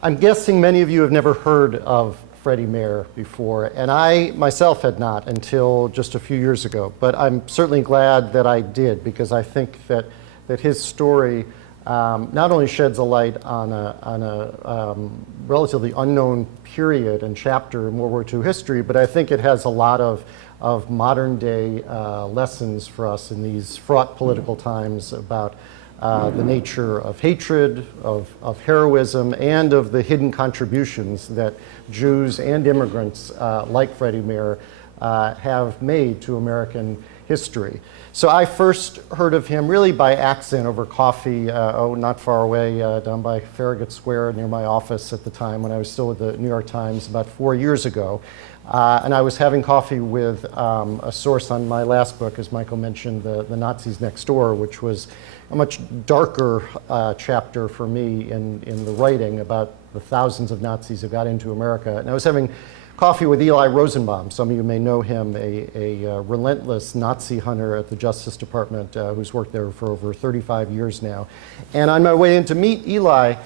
I'm guessing many of you have never heard of Freddie Mir before, and I myself had not until just a few years ago. But I'm certainly glad that I did, because I think that his story not only sheds a light on a relatively unknown period and chapter in World War II history, but I think it has a lot of modern day lessons for us in these fraught political times about the nature of hatred, of heroism, and of the hidden contributions that Jews and immigrants like Freddie Mir have made to American history. So I first heard of him really by accident over coffee, not far away, down by Farragut Square near my office at the time when I was still with the New York Times about 4 years ago. And I was having coffee with a source on my last book, as Michael mentioned, the Nazis Next Door, which was a much darker chapter for me in the writing about the thousands of Nazis who got into America. And I was having coffee with Eli Rosenbaum. Some of you may know him, a relentless Nazi hunter at the Justice Department who's worked there for over 35 years now. And on my way in to meet Eli,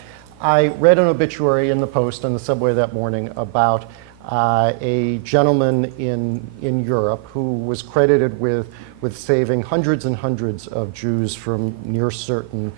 I read an obituary in the Post on the subway that morning about a gentleman in Europe who was credited with saving hundreds and hundreds of Jews from near certain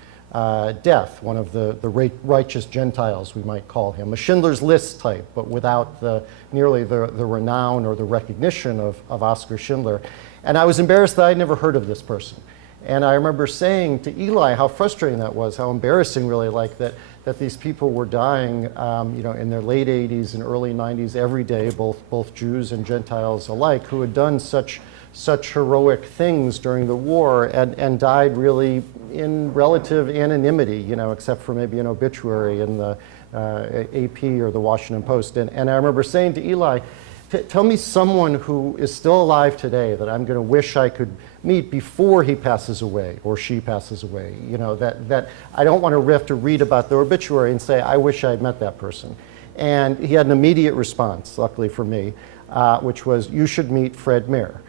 death, one of the righteous Gentiles, we might call him, a Schindler's List type, but without nearly the renown or the recognition of Oskar Schindler. And I was embarrassed that I'd never heard of this person. And I remember saying to Eli how frustrating that was, how embarrassing really, like that these people were dying in their late 80s and early 90s every day, both Jews and Gentiles alike, who had done such heroic things during the war and died really in relative anonymity, except for maybe an obituary in the AP or the Washington Post. And I remember saying to Eli, tell me someone who is still alive today that I'm going to wish I could meet before he passes away or she passes away. That I don't want to have to read about the obituary and say, I wish I'd met that person. And he had an immediate response, luckily for me, which was, you should meet Fred Mir,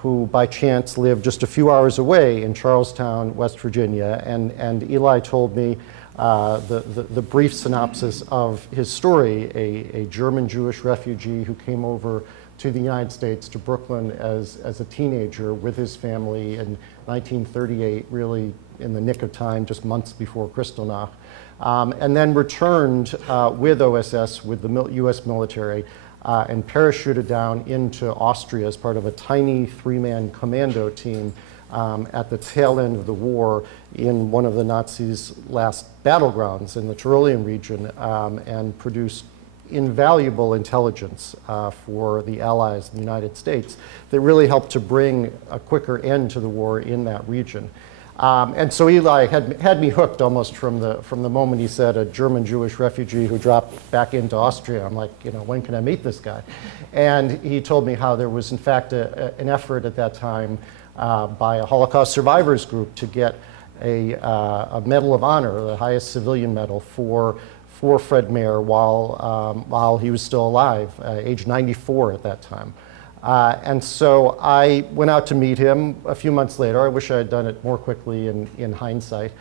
who by chance lived just a few hours away in Charlestown, West Virginia. And Eli told me the brief synopsis of his story, a German Jewish refugee who came over to the United States, to Brooklyn as a teenager with his family in 1938, really in the nick of time, just months before Kristallnacht, and then returned with OSS, with the US military, and parachuted down into Austria as part of a tiny three-man commando team at the tail end of the war in one of the Nazis' last battlegrounds in the Tyrolean region, and produced invaluable intelligence for the Allies in the United States that really helped to bring a quicker end to the war in that region. And so Eli had me hooked almost from the moment he said a German Jewish refugee who dropped back into Austria. I'm like, when can I meet this guy? And he told me how there was in fact an effort at that time by a Holocaust survivors group to get a Medal of Honor, the highest civilian medal for Fred Mir while he was still alive, age 94 at that time. And so I went out to meet him a few months later. I wish I had done it more quickly in hindsight.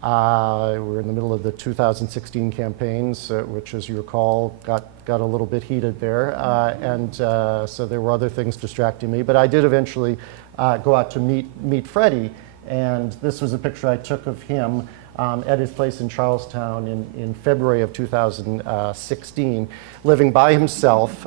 We were in the middle of the 2016 campaigns, which, as you recall, got a little bit heated there. So there were other things distracting me. But I did eventually go out to meet Freddie. And this was a picture I took of him at his place in Charlestown in February of 2016, living by himself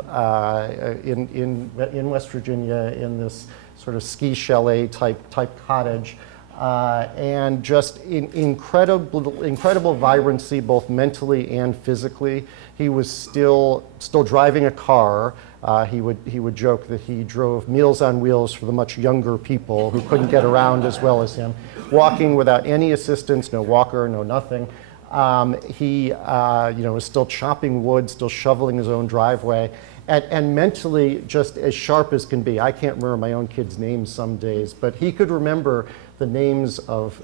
in West Virginia in this sort of ski chalet type cottage, and just incredible vibrancy, both mentally and physically. He was still driving a car. He would joke that he drove Meals on Wheels for the much younger people who couldn't get around as well as him, walking without any assistance, no walker, no nothing. He was still chopping wood, still shoveling his own driveway, and mentally just as sharp as can be. I can't remember my own kids' names some days, but he could remember the names of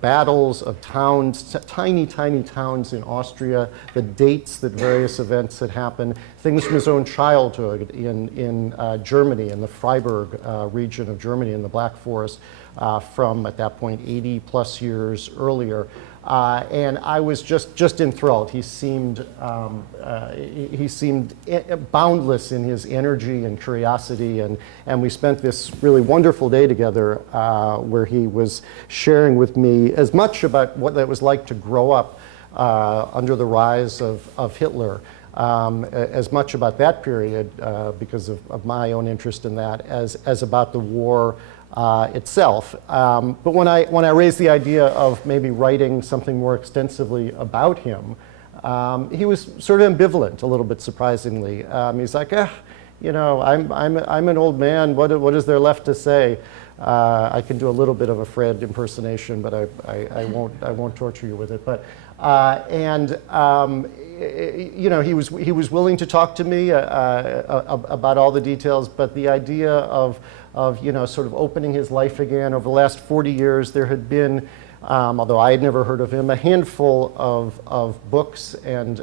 battles, of towns, tiny towns in Austria, the dates that various events had happened, things from his own childhood in Germany, in the Freiburg region of Germany, in the Black Forest, from, at that point, 80 plus years earlier. And I was just enthralled. He seemed boundless in his energy and curiosity, and we spent this really wonderful day together where he was sharing with me as much about what it was like to grow up under the rise of Hitler, as much about that period because of my own interest in that as about the war itself. But when I raised the idea of maybe writing something more extensively about him, he was sort of ambivalent, a little bit surprisingly. He's like, you know, I'm an old man. What is there left to say? I can do a little bit of a Fred impersonation, but I won't torture you with it. But you know, he was willing to talk to me about all the details, but the idea of you know, sort of opening his life again over the last 40 years, there had been, although I had never heard of him, a handful of books and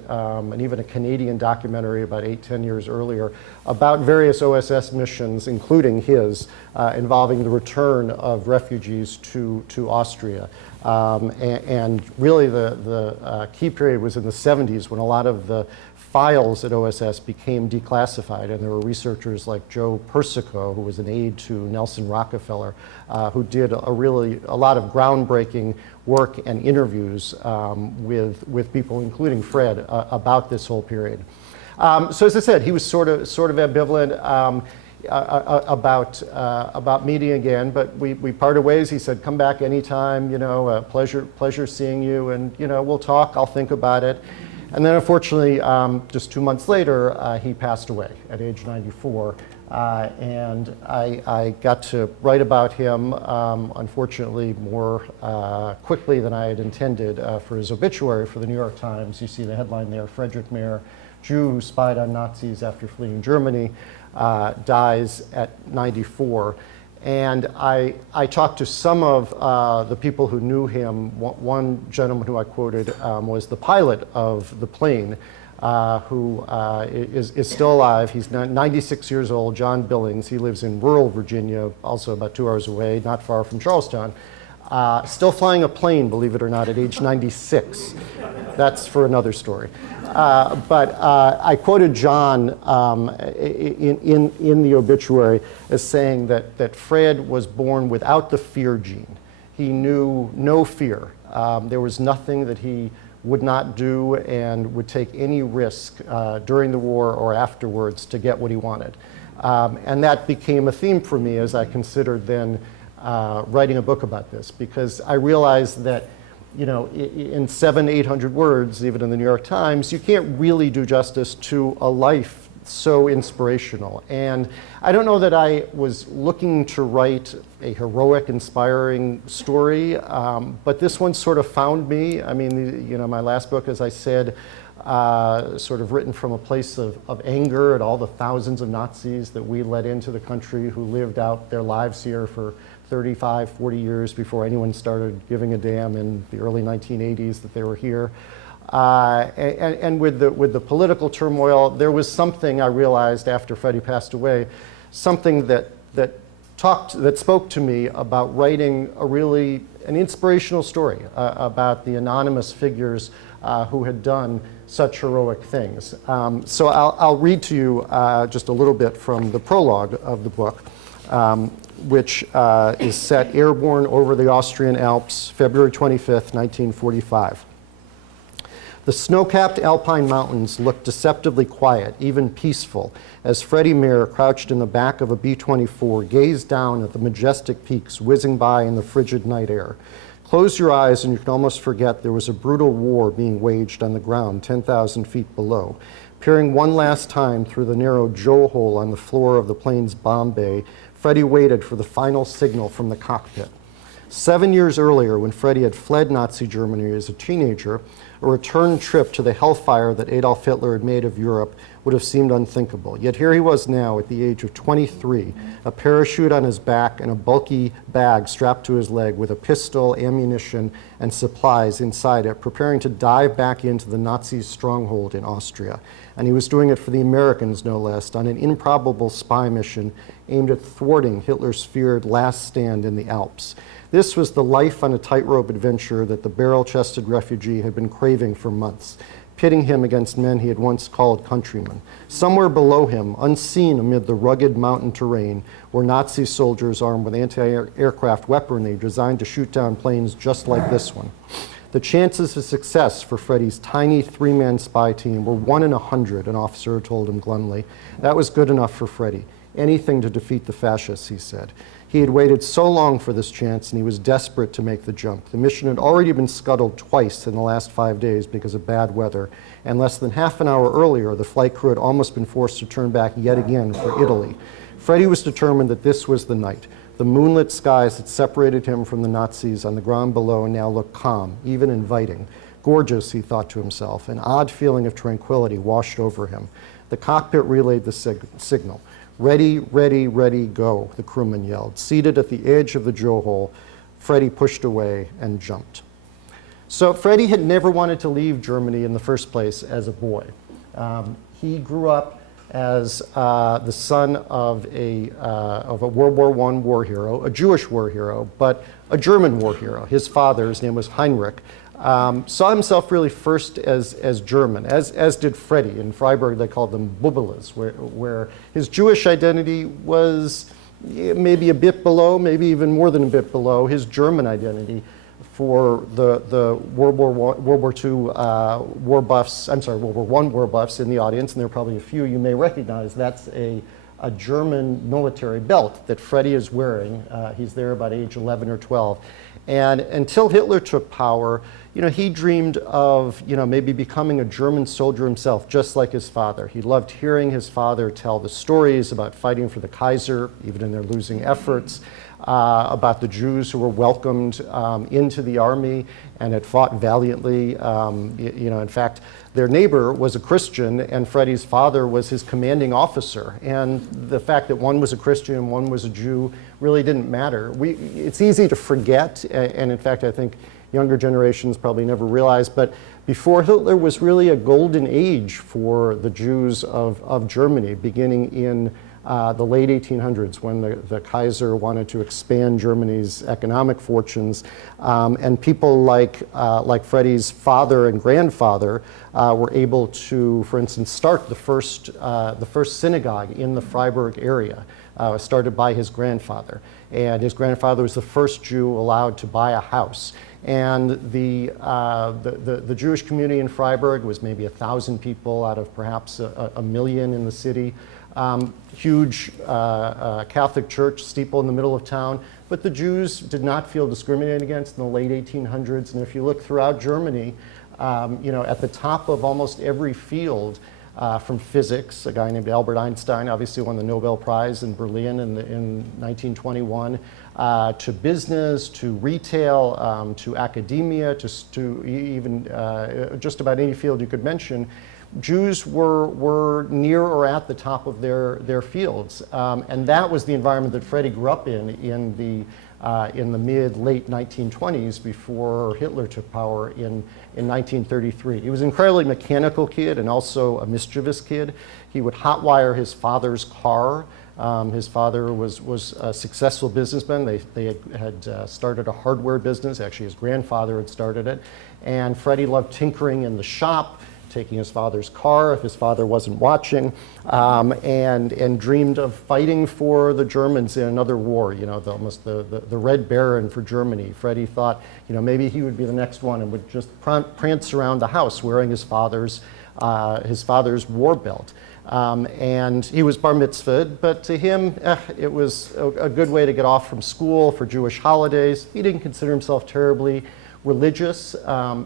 even a Canadian documentary about 8-10 years earlier about various OSS missions, including his, involving the return of refugees to Austria. And really the key period was in the 70s when a lot of the files at OSS became declassified, and there were researchers like Joe Persico, who was an aide to Nelson Rockefeller, who did a lot of groundbreaking work and interviews with people, including Fred, about this whole period. So as I said, he was sort of ambivalent about meeting again, but we parted ways. He said, "Come back anytime. You know, pleasure seeing you, and you know, we'll talk. I'll think about it." And then, unfortunately, just 2 months later, he passed away at age 94. And I got to write about him, unfortunately, more quickly than I had intended for his obituary for the New York Times. You see the headline there: Freddie Mir, Jew who spied on Nazis after fleeing Germany, dies at 94. And I talked to some of the people who knew him. One gentleman who I quoted was the pilot of the plane, who is still alive. He's 96 years old, John Billings. He lives in rural Virginia, also about 2 hours away, not far from Charlestown. Still flying a plane, believe it or not, at age 96. That's for another story. But I quoted John in the obituary as saying that Fred was born without the fear gene. He knew no fear. There was nothing that he would not do and would take any risk during the war or afterwards to get what he wanted. And that became a theme for me as I considered then writing a book about this, because I realized that, you know, in 700-800 words, even in the New York Times, you can't really do justice to a life so inspirational. And I don't know that I was looking to write a heroic, inspiring story, but this one sort of found me. I mean, you know, my last book, as I said, sort of written from a place of anger at all the thousands of Nazis that we let into the country, who lived out their lives here for 35, 40 years before anyone started giving a damn in the early 1980s that they were here. And with the political turmoil, there was something I realized after Freddie passed away, something that spoke to me about writing an inspirational story about the anonymous figures who had done such heroic things. So I'll read to you just a little bit from the prologue of the book, which is set airborne over the Austrian Alps, February 25th, 1945. The snow-capped Alpine mountains looked deceptively quiet, even peaceful, as Freddie Mir, crouched in the back of a B-24, gazed down at the majestic peaks whizzing by in the frigid night air. Close your eyes and you can almost forget there was a brutal war being waged on the ground 10,000 feet below. Peering one last time through the narrow joe hole on the floor of the plane's bomb bay, Freddie waited for the final signal from the cockpit. 7 years earlier, when Freddie had fled Nazi Germany as a teenager, a return trip to the hellfire that Adolf Hitler had made of Europe would have seemed unthinkable. Yet here he was now at the age of 23, a parachute on his back and a bulky bag strapped to his leg with a pistol, ammunition, and supplies inside it, preparing to dive back into the Nazi stronghold in Austria. And he was doing it for the Americans, no less, on an improbable spy mission aimed at thwarting Hitler's feared last stand in the Alps. This was the life on a tightrope adventure that the barrel-chested refugee had been craving for months, pitting him against men he had once called countrymen. Somewhere below him, unseen amid the rugged mountain terrain, were Nazi soldiers armed with anti-aircraft weaponry designed to shoot down planes just like this one. The chances of success for Freddie's tiny three-man spy team were 1 in 100, an officer told him glumly. That was good enough for Freddie. Anything to defeat the fascists, he said. He had waited so long for this chance, and he was desperate to make the jump. The mission had already been scuttled twice in the last 5 days because of bad weather, and less than half an hour earlier, the flight crew had almost been forced to turn back yet again for Italy. Freddie was determined that this was the night. The moonlit skies that separated him from the Nazis on the ground below now looked calm, even inviting. Gorgeous, he thought to himself. An odd feeling of tranquility washed over him. The cockpit relayed the signal. Ready, ready, ready, go, the crewman yelled. Seated at the edge of the drill hole, Freddie pushed away and jumped. So Freddie had never wanted to leave Germany in the first place as a boy. He grew up as the son of a World War I war hero, a Jewish war hero, but a German war hero. His father, his name was Heinrich, saw himself really first as German, as did Freddie. In Freiburg, they called them Bubbeles, where his Jewish identity was maybe a bit below, maybe even more than a bit below, his German identity for the World War II war buffs, I'm sorry, World War I war buffs in the audience, and there are probably a few you may recognize. That's a German military belt that Freddie is wearing. He's there about age 11 or 12. And until Hitler took power, he dreamed of, maybe becoming a German soldier himself, just like his father. He loved hearing his father tell the stories about fighting for the Kaiser, even in their losing efforts, about the Jews who were welcomed into the army and had fought valiantly. In fact, their neighbor was a Christian, and Freddie's father was his commanding officer. And the fact that one was a Christian and one was a Jew really didn't matter. It's easy to forget, and in fact, I think younger generations probably never realized, but before Hitler was really a golden age for the Jews of Germany, beginning in the late 1800s, when the Kaiser wanted to expand Germany's economic fortunes, and people like Freddie's father and grandfather were able to, for instance, start the first synagogue in the Freiburg area, started by his grandfather. And his grandfather was the first Jew allowed to buy a house. And the Jewish community in Freiburg was maybe 1,000 people out of perhaps a million in the city. Huge Catholic church steeple in the middle of town, but the Jews did not feel discriminated against in the late 1800s. And if you look throughout Germany, at the top of almost every field, from physics, a guy named Albert Einstein obviously won the Nobel Prize in Berlin in 1921, to business, to retail, to academia, to even just about any field you could mention. Jews were near or at the top of their fields, and that was the environment that Freddie grew up in the mid-late 1920s before Hitler took power in 1933. He was an incredibly mechanical kid and also a mischievous kid. He would hotwire his father's car. His father was a successful businessman. They had started a hardware business. Actually, his grandfather had started it. And Freddie loved tinkering in the shop, taking his father's car if his father wasn't watching, and dreamed of fighting for the Germans in another war, almost the Red Baron for Germany. Freddie thought, maybe he would be the next one and would just prance around the house wearing his father's war belt. And he was bar mitzvahed, but to him, it was a good way to get off from school for Jewish holidays. He didn't consider himself terribly religious.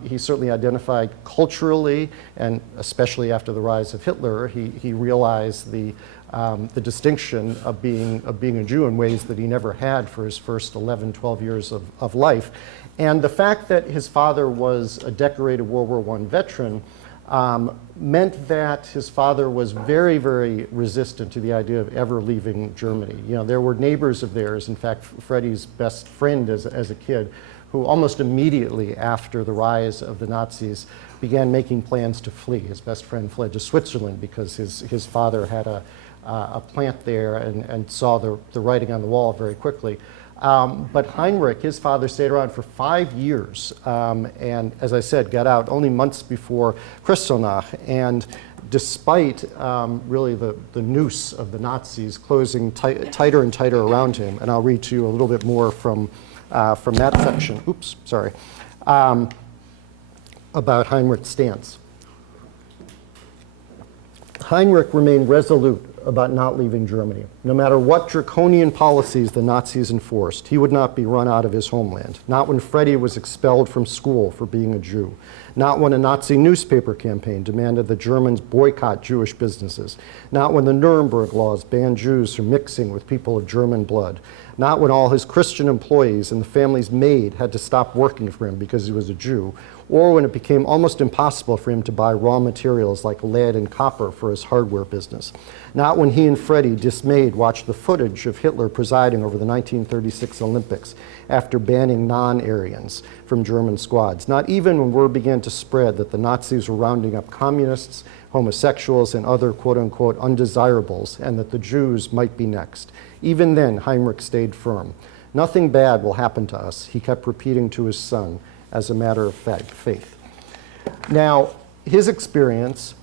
He certainly identified culturally, and especially after the rise of Hitler, he realized the distinction of being a Jew in ways that he never had for his first 11, 12 years of life. And the fact that his father was a decorated World War I veteran meant that his father was very, very resistant to the idea of ever leaving Germany. You know, there were neighbors of theirs, in fact, Freddie's best friend as a kid, who almost immediately after the rise of the Nazis began making plans to flee. His best friend fled to Switzerland because his father had a plant there and saw the writing on the wall very quickly. But Heinrich, his father, stayed around for 5 years and, as I said, got out only months before Kristallnacht. And despite really the noose of the Nazis closing tighter and tighter around him, and I'll read to you a little bit more from that section, oops, sorry, about Heinrich's stance. Heinrich remained resolute about not leaving Germany. No matter what draconian policies the Nazis enforced, he would not be run out of his homeland. Not when Freddie was expelled from school for being a Jew. Not when a Nazi newspaper campaign demanded the Germans boycott Jewish businesses. Not when the Nuremberg laws banned Jews from mixing with people of German blood. Not when all his Christian employees and the family's maid had to stop working for him because he was a Jew, or when it became almost impossible for him to buy raw materials like lead and copper for his hardware business. Not when he and Freddie, dismayed, watched the footage of Hitler presiding over the 1936 Olympics after banning non-Aryans from German squads. Not even when word began to spread that the Nazis were rounding up communists, homosexuals, and other quote-unquote undesirables, and that the Jews might be next. Even then, Heinrich stayed firm. Nothing bad will happen to us, he kept repeating to his son as a matter of faith. Now, his experience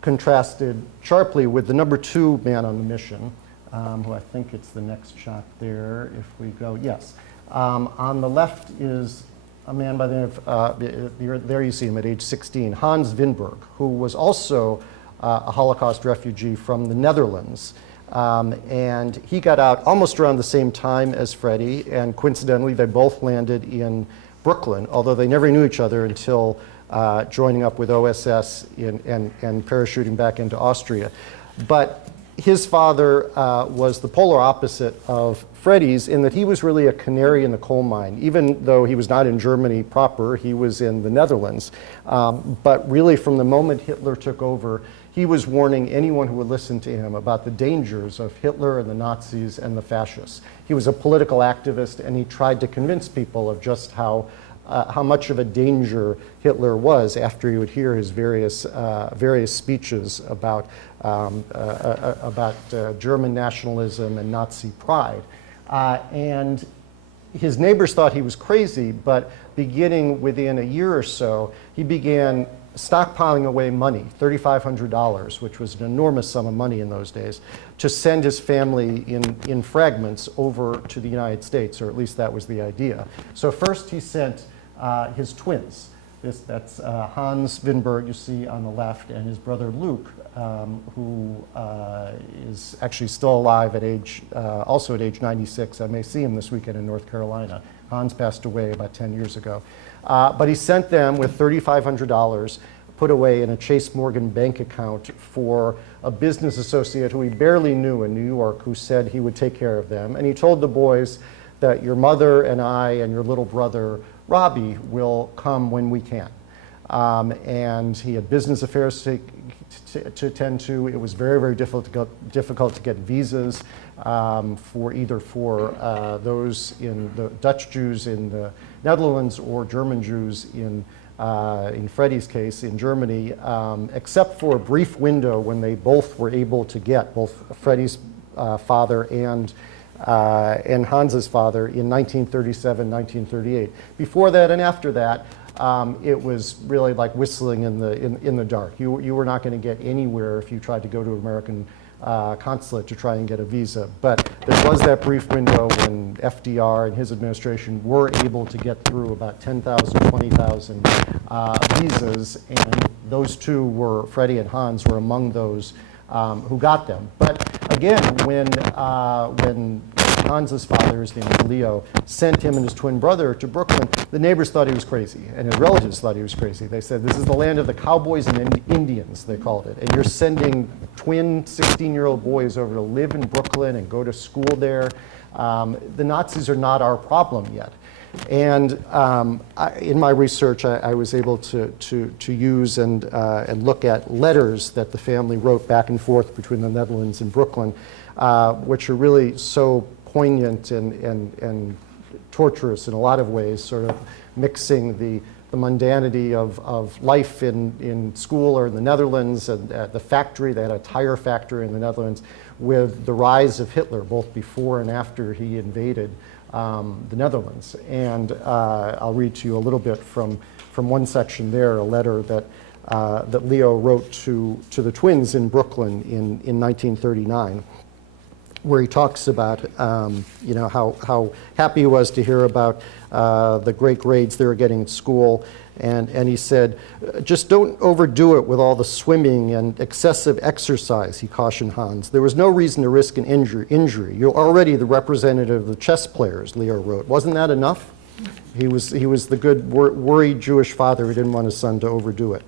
contrasted sharply with the number 2 man on the mission, who I think it's the next shot there, if we go, yes. On the left is a man by the name of, there you see him at age 16, Hans Winberg, who was also a Holocaust refugee from the Netherlands. And he got out almost around the same time as Freddie, and coincidentally, they both landed in Brooklyn, although they never knew each other until joining up with OSS and parachuting back into Austria. But his father was the polar opposite of Freddie's in that he was really a canary in the coal mine. Even though he was not in Germany proper, he was in the Netherlands. But really from the moment Hitler took over, he was warning anyone who would listen to him about the dangers of Hitler and the Nazis and the fascists. He was a political activist, and he tried to convince people of just how much of a danger Hitler was after he would hear his various speeches about German nationalism and Nazi pride. And his neighbors thought he was crazy, but beginning within a year or so, he began stockpiling away money, $3,500, which was an enormous sum of money in those days, to send his family in fragments over to the United States, or at least that was the idea. So first he sent his twins. That's Hans Winberg, you see on the left, and his brother Luke, who is actually still alive at also at age 96. I may see him this weekend in North Carolina. Hans passed away about 10 years ago. But he sent them with $3,500 put away in a Chase Morgan bank account for a business associate who he barely knew in New York, who said he would take care of them. And he told the boys that your mother and I and your little brother Robbie will come when we can. And he had business affairs to attend to. It was very, very difficult to get visas for those in the Dutch Jews in the Netherlands or German Jews in Freddie's case in Germany, except for a brief window when they both were able to get both Freddie's father and Hans's father in 1937, 1938. Before that and after that, it was really like whistling in the dark. You were not going to get anywhere if you tried to go to an American consulate to try and get a visa. But there was that brief window when FDR and his administration were able to get through about 10,000, 20,000 visas, and those two were, Freddie and Hans, were among those who got them. But again, when Hans's father, his name was Leo, sent him and his twin brother to Brooklyn, the neighbors thought he was crazy, and his relatives thought he was crazy. They said, this is the land of the cowboys and Indians, they called it, and you're sending twin 16-year-old boys over to live in Brooklyn and go to school there. The Nazis are not our problem yet. And in my research, I was able to use and look at letters that the family wrote back and forth between the Netherlands and Brooklyn, which are really so poignant and torturous in a lot of ways, sort of mixing the mundanity of life in school or in the Netherlands and the factory. They had a tire factory in the Netherlands, with the rise of Hitler, both before and after he invaded the Netherlands. And I'll read to you a little bit from one section there, a letter that Leo wrote to the twins in Brooklyn in 1939, where he talks about how happy he was to hear about the great grades they were getting at school. And he said, just don't overdo it with all the swimming and excessive exercise, he cautioned Hans. There was no reason to risk an injury. You're already the representative of the chess players, Leo wrote. Wasn't that enough? He was the good, worried Jewish father who didn't want his son to overdo it.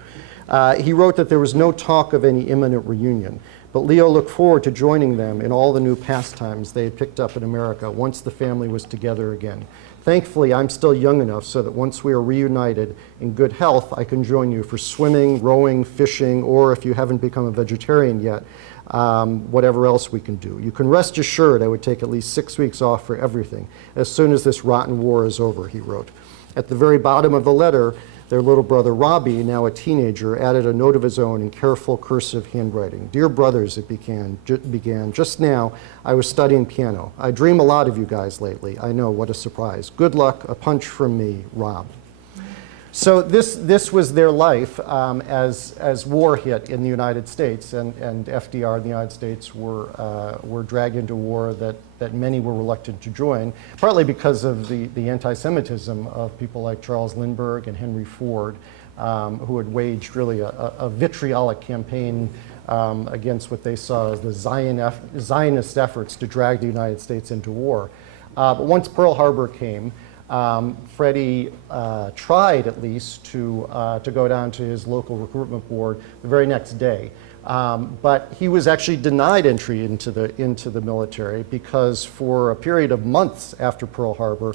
He wrote that there was no talk of any imminent reunion, but Leo looked forward to joining them in all the new pastimes they had picked up in America once the family was together again. Thankfully, I'm still young enough so that once we are reunited in good health, I can join you for swimming, rowing, fishing, or if you haven't become a vegetarian yet, whatever else we can do. You can rest assured I would take at least 6 weeks off for everything as soon as this rotten war is over, he wrote. At the very bottom of the letter, their little brother Robbie, now a teenager, added a note of his own in careful cursive handwriting. Dear brothers, it began, just now I was studying piano. I dream a lot of you guys lately. I know, what a surprise. Good luck, a punch from me, Rob. So this was their life as war hit in the United States, and FDR and the United States were dragged into war that many were reluctant to join, partly because of the anti-Semitism of people like Charles Lindbergh and Henry Ford, who had waged really a vitriolic campaign against what they saw as the Zionist efforts to drag the United States into war. But once Pearl Harbor came, Freddie tried at least to go down to his local recruitment board the very next day. But he was actually denied entry into the military because for a period of months after Pearl Harbor,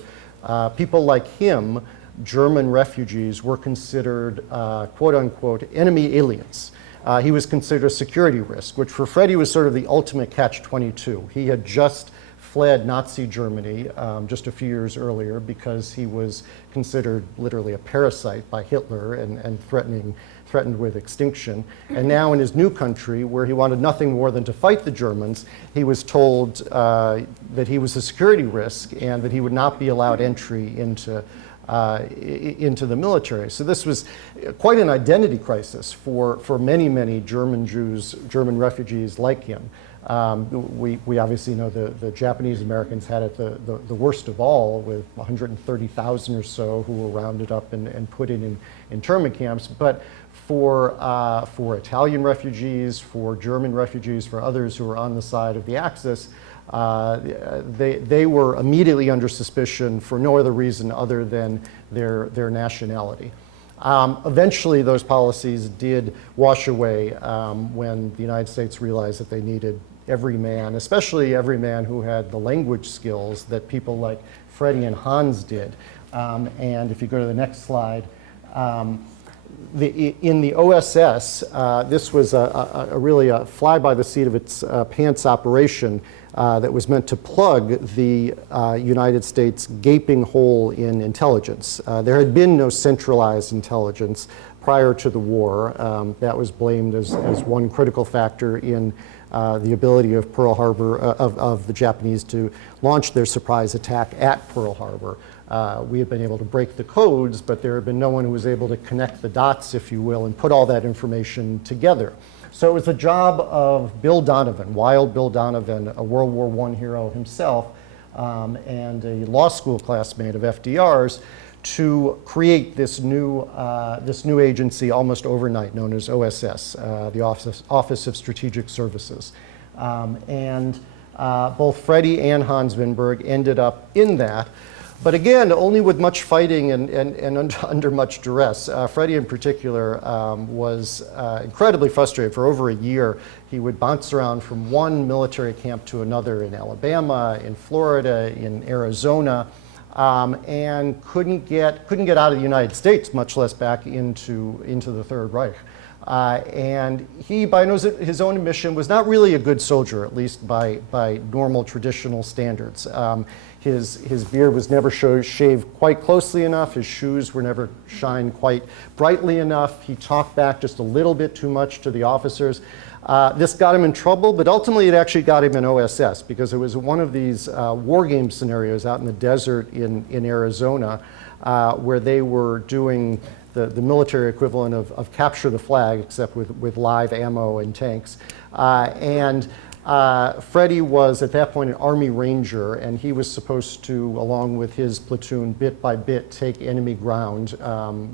people like him, German refugees, were considered quote unquote enemy aliens. He was considered a security risk, which for Freddie was sort of the ultimate catch-22. He had just fled Nazi Germany just a few years earlier because he was considered literally a parasite by Hitler and threatened with extinction. And now in his new country, where he wanted nothing more than to fight the Germans, he was told that he was a security risk and that he would not be allowed entry into the military. So this was quite an identity crisis for many, many German Jews, German refugees like him. We obviously know the Japanese Americans had it the worst of all, with 130,000 or so who were rounded up and put in internment camps. But for Italian refugees, for German refugees, for others who were on the side of the Axis, they were immediately under suspicion for no other reason other than their nationality. Eventually, those policies did wash away when the United States realized that they needed every man, especially every man who had the language skills that people like Freddie and Hans did. And if you go to the next slide, in the OSS, this was really a fly-by-the-seat of its pants operation that was meant to plug the United States' gaping hole in intelligence. There had been no centralized intelligence prior to the war. That was blamed as one critical factor in the ability of Pearl Harbor, of the Japanese to launch their surprise attack at Pearl Harbor. We had been able to break the codes, but there had been no one who was able to connect the dots, if you will, and put all that information together. So it was the job of Bill Donovan, Wild Bill Donovan, a World War I hero himself, and a law school classmate of FDR's, to create this new agency almost overnight, known as OSS, the Office of Strategic Services. Both Freddie and Hans Winberg ended up in that. But again, only with much fighting and under much duress. Freddie in particular was incredibly frustrated. For over a year, he would bounce around from one military camp to another in Alabama, in Florida, in Arizona, and couldn't get out of the United States, much less back into the Third Reich. And he, by his own admission, was not really a good soldier, at least by normal traditional standards. His beard was never shaved quite closely enough. His shoes were never shined quite brightly enough. He talked back just a little bit too much to the officers. This got him in trouble, but ultimately it actually got him in OSS, because it was one of these war game scenarios out in the desert in Arizona where they were doing the military equivalent of capture the flag, except with live ammo and tanks. Freddie was at that point an Army Ranger, and he was supposed to, along with his platoon, bit by bit take enemy ground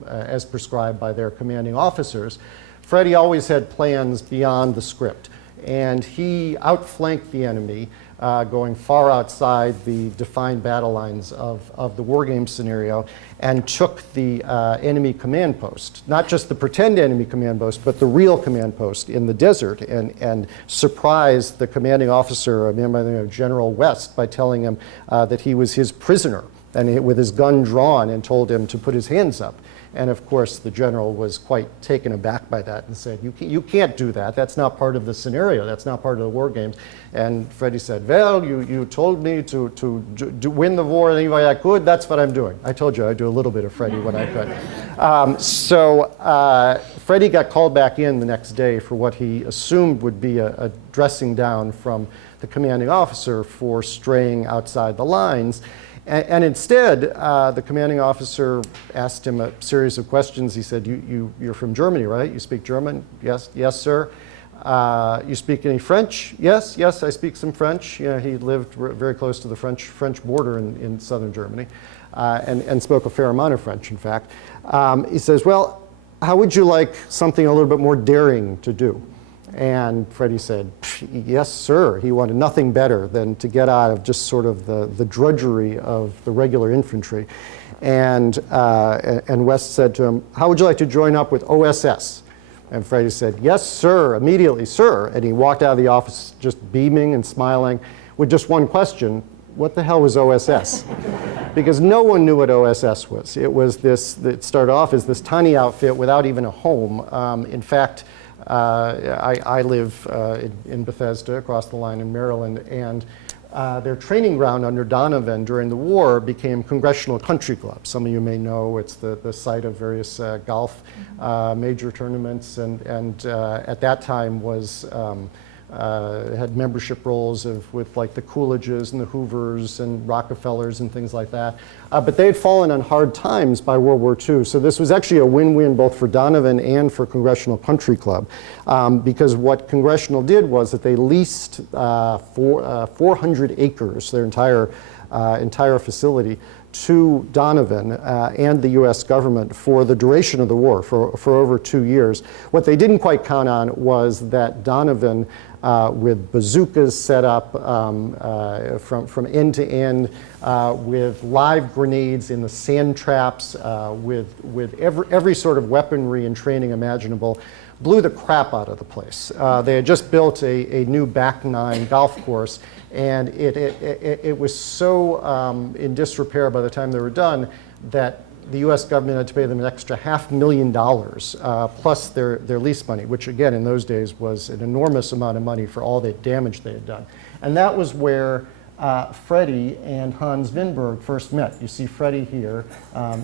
as prescribed by their commanding officers. Freddie always had plans beyond the script, and he outflanked the enemy, going far outside the defined battle lines of the war game scenario, and took the enemy command post, not just the pretend enemy command post, but the real command post in the desert, and surprised the commanding officer, a man by the name of General West, by telling him that he was his prisoner, and with his gun drawn, and told him to put his hands up. And of course, the general was quite taken aback by that and said, you can't do that. That's not part of the scenario. That's not part of the war games. And Freddie said, well, you told me to win the war any way I could. That's what I'm doing. I told you I'd do a little bit of Freddie when I could. Freddie got called back in the next day for what he assumed would be a dressing down from the commanding officer for straying outside the lines. And instead, the commanding officer asked him a series of questions. He said, you're from Germany, right? You speak German? Yes, sir. You speak any French? Yes, I speak some French. You know, he lived very close to the French border in southern Germany, and spoke a fair amount of French, in fact. He says, well, how would you like something a little bit more daring to do? And Freddie said, yes, sir. He wanted nothing better than to get out of just sort of the drudgery of the regular infantry. And West said to him, how would you like to join up with OSS? And Freddie said, yes, sir, immediately, sir. And he walked out of the office just beaming and smiling with just one question: what the hell was OSS? Because no one knew what OSS was. It started off as this tiny outfit without even a home. In fact, I live in Bethesda, across the line in Maryland, and their training ground under Donovan during the war became Congressional Country Club. Some of you may know it's the site of various golf major tournaments, and at that time was had membership roles with like the Coolidges and the Hoovers and Rockefellers and things like that. But they had fallen on hard times by World War II. So this was actually a win-win both for Donovan and for Congressional Country Club. Because what Congressional did was that they leased 400 acres, their entire facility, to Donovan and the U.S. government for the duration of the war, for over 2 years. What they didn't quite count on was that Donovan, with bazookas set up from end to end, with live grenades in the sand traps, with every sort of weaponry and training imaginable, blew the crap out of the place. They had just built a new back nine golf course, and it was so in disrepair by the time they were done that the U.S. government had to pay them an extra $500,000 plus their lease money, which again in those days was an enormous amount of money for all the damage they had done. And that was where Freddie and Hans Winberg first met. You see Freddie here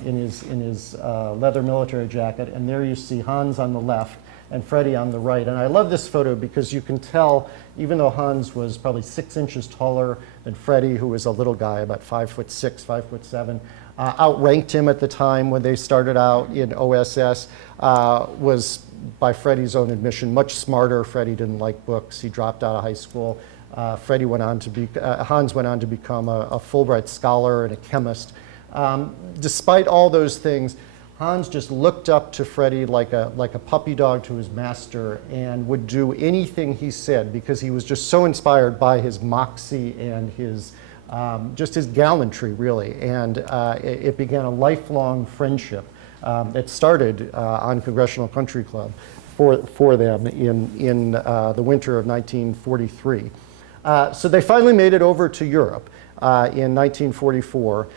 in his leather military jacket, and there you see Hans on the left and Freddie on the right. And I love this photo because you can tell, even though Hans was probably 6 inches taller than Freddie, who was a little guy, about 5'6", 5'7", outranked him at the time when they started out in OSS, was, by Freddie's own admission, much smarter. Freddie didn't like books. He dropped out of high school. Hans went on to become a Fulbright scholar and a chemist. Despite all those things, Hans just looked up to Freddie like a puppy dog to his master, and would do anything he said because he was just so inspired by his moxie and his just his gallantry, really. And it began a lifelong friendship that started on Congressional Country Club for them in the winter of 1943. So they finally made it over to Europe in 1944.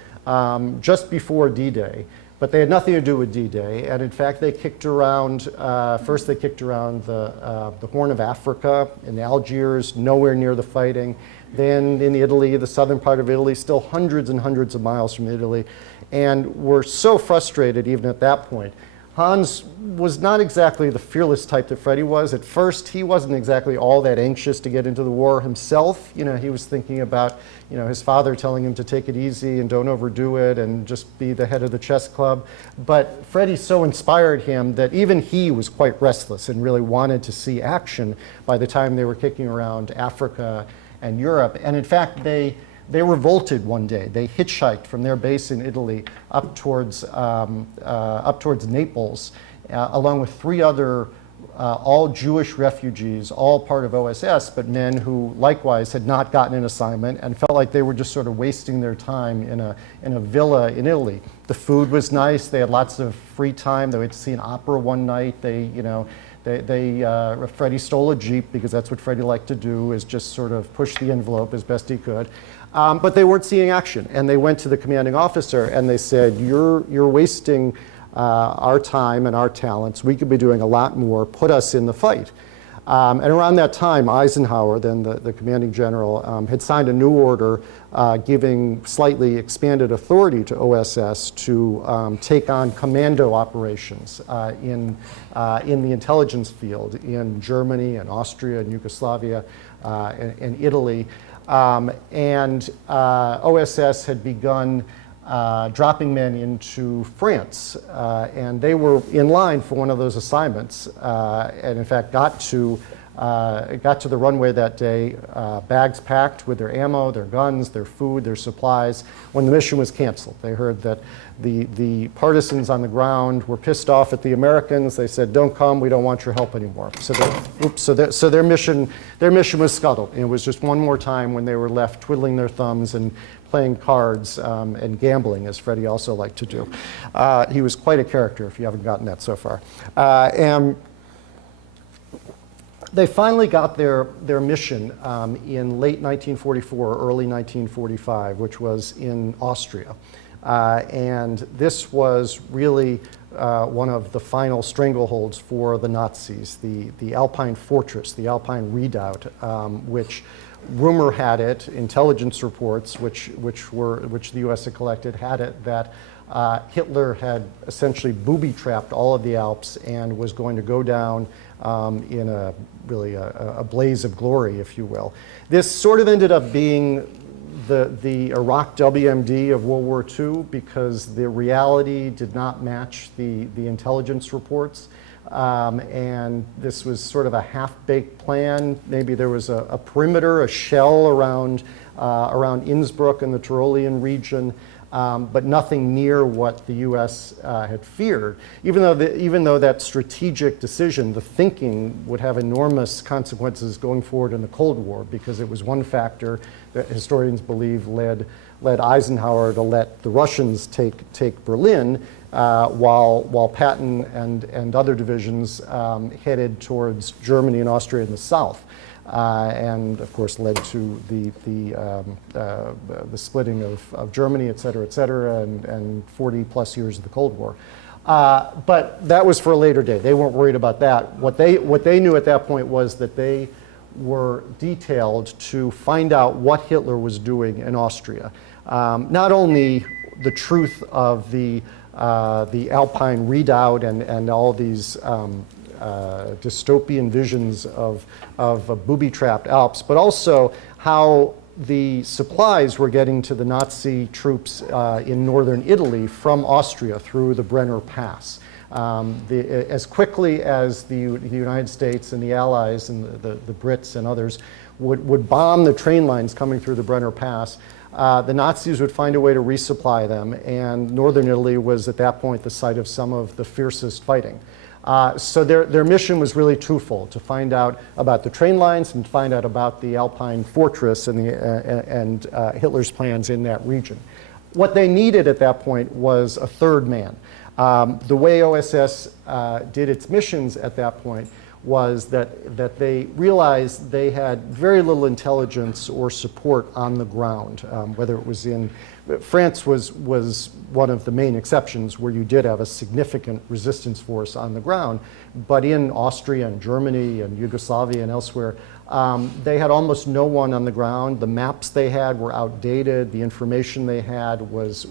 just before D-Day. But they had nothing to do with D-Day, and in fact they kicked around, first they kicked around the Horn of Africa in Algiers, nowhere near the fighting. Then in Italy, the southern part of Italy, still hundreds and hundreds of miles from Italy, and were so frustrated even at that point. Hans was not exactly the fearless type that Freddie was. At first, he wasn't exactly all that anxious to get into the war himself. You know, he was thinking about, you know, his father telling him to take it easy and don't overdo it and just be the head of the chess club. But Freddie so inspired him that even he was quite restless and really wanted to see action by the time they were kicking around Africa and Europe. And in fact, they revolted one day. They hitchhiked from their base in Italy up towards Naples, along with 3 other all Jewish refugees, all part of OSS, but men who likewise had not gotten an assignment and felt like they were just sort of wasting their time in a villa in Italy. The food was nice. They had lots of free time. They went to see an opera one night. Freddie stole a Jeep because that's what Freddie liked to do, is just sort of push the envelope as best he could. But they weren't seeing action, and they went to the commanding officer and they said, you're wasting our time and our talents. We could be doing a lot more. Put us in the fight. And around that time, Eisenhower, then the commanding general, had signed a new order giving slightly expanded authority to OSS to take on commando operations in the intelligence field in Germany and Austria and Yugoslavia and Italy. OSS had begun dropping men into France, and they were in line for one of those assignments, and in fact got to the runway that day, bags packed with their ammo, their guns, their food, their supplies, when the mission was canceled. They heard that the partisans on the ground were pissed off at the Americans. They said, "Don't come, we don't want your help anymore." So their mission was scuttled. And it was just one more time when they were left twiddling their thumbs and playing cards and gambling, as Freddie also liked to do. He was quite a character, if you haven't gotten that so far. And they finally got their mission in late 1944, early 1945, which was in Austria. And this was really one of the final strangleholds for the Nazis, the Alpine fortress, the Alpine redoubt, which rumor had it, intelligence reports, which the U.S. had collected, had it that Hitler had essentially booby-trapped all of the Alps and was going to go down in a blaze of glory, if you will. This sort of ended up being the Iraq WMD of World War II, because the reality did not match the intelligence reports. And this was sort of a half-baked plan. Maybe there was a perimeter, a shell around Innsbruck and the Tyrolean region, but nothing near what the U.S. Had feared. Even though that strategic decision, the thinking, would have enormous consequences going forward in the Cold War, because it was one factor that historians believe led Eisenhower to let the Russians take Berlin, while Patton and other divisions headed towards Germany and Austria in the south, and of course led to the splitting of Germany, et cetera, and 40 plus years of the Cold War. But that was for a later day. They weren't worried about that. What they knew at that point was that they were detailed to find out what Hitler was doing in Austria. Not only the truth of the Alpine redoubt and all these dystopian visions of booby-trapped Alps, but also how the supplies were getting to the Nazi troops in northern Italy from Austria through the Brenner Pass. As quickly as the United States and the Allies and the Brits and others would bomb the train lines coming through the Brenner Pass, the Nazis would find a way to resupply them, and northern Italy was at that point the site of some of the fiercest fighting. So their mission was really twofold: to find out about the train lines and find out about the Alpine fortress and Hitler's plans in that region. What they needed at that point was a third man. The way OSS did its missions at that point was that they realized they had very little intelligence or support on the ground, whether it was in France was one of the main exceptions where you did have a significant resistance force on the ground, but in Austria and Germany and Yugoslavia and elsewhere, they had almost no one on the ground. The maps they had were outdated. The information they had was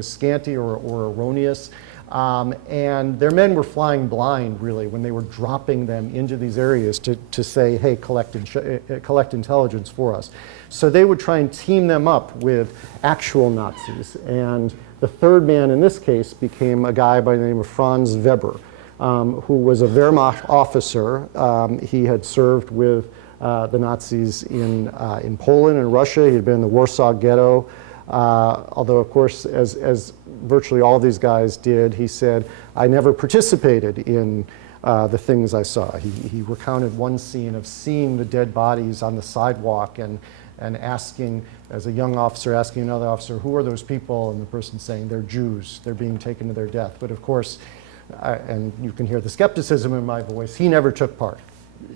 scanty or erroneous. And their men were flying blind, really, when they were dropping them into these areas to say, hey, collect intelligence for us. So they would try and team them up with actual Nazis. And the third man in this case became a guy by the name of Franz Weber, who was a Wehrmacht officer. He had served with the Nazis in Poland and Russia. He had been in the Warsaw Ghetto. Although, of course, as virtually all these guys did, he said, I never participated in the things I saw. He recounted one scene of seeing the dead bodies on the sidewalk and asking, as a young officer, asking another officer, who are those people? And the person saying, they're Jews, they're being taken to their death. But of course, and you can hear the skepticism in my voice, he never took part.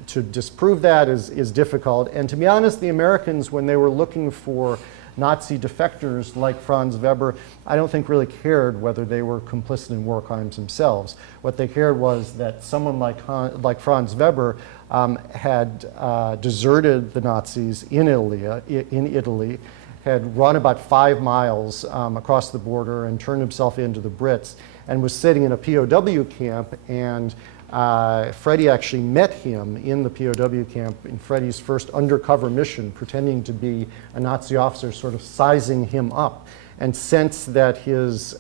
To disprove that is difficult. And to be honest, the Americans, when they were looking for Nazi defectors like Franz Weber, I don't think really cared whether they were complicit in war crimes themselves. What they cared was that someone like Franz Weber had deserted the Nazis in Italy, had run about 5 miles across the border and turned himself into the Brits, and was sitting in a POW camp. And Freddie actually met him in the POW camp in Freddie's first undercover mission, pretending to be a Nazi officer, sort of sizing him up, and sensed that his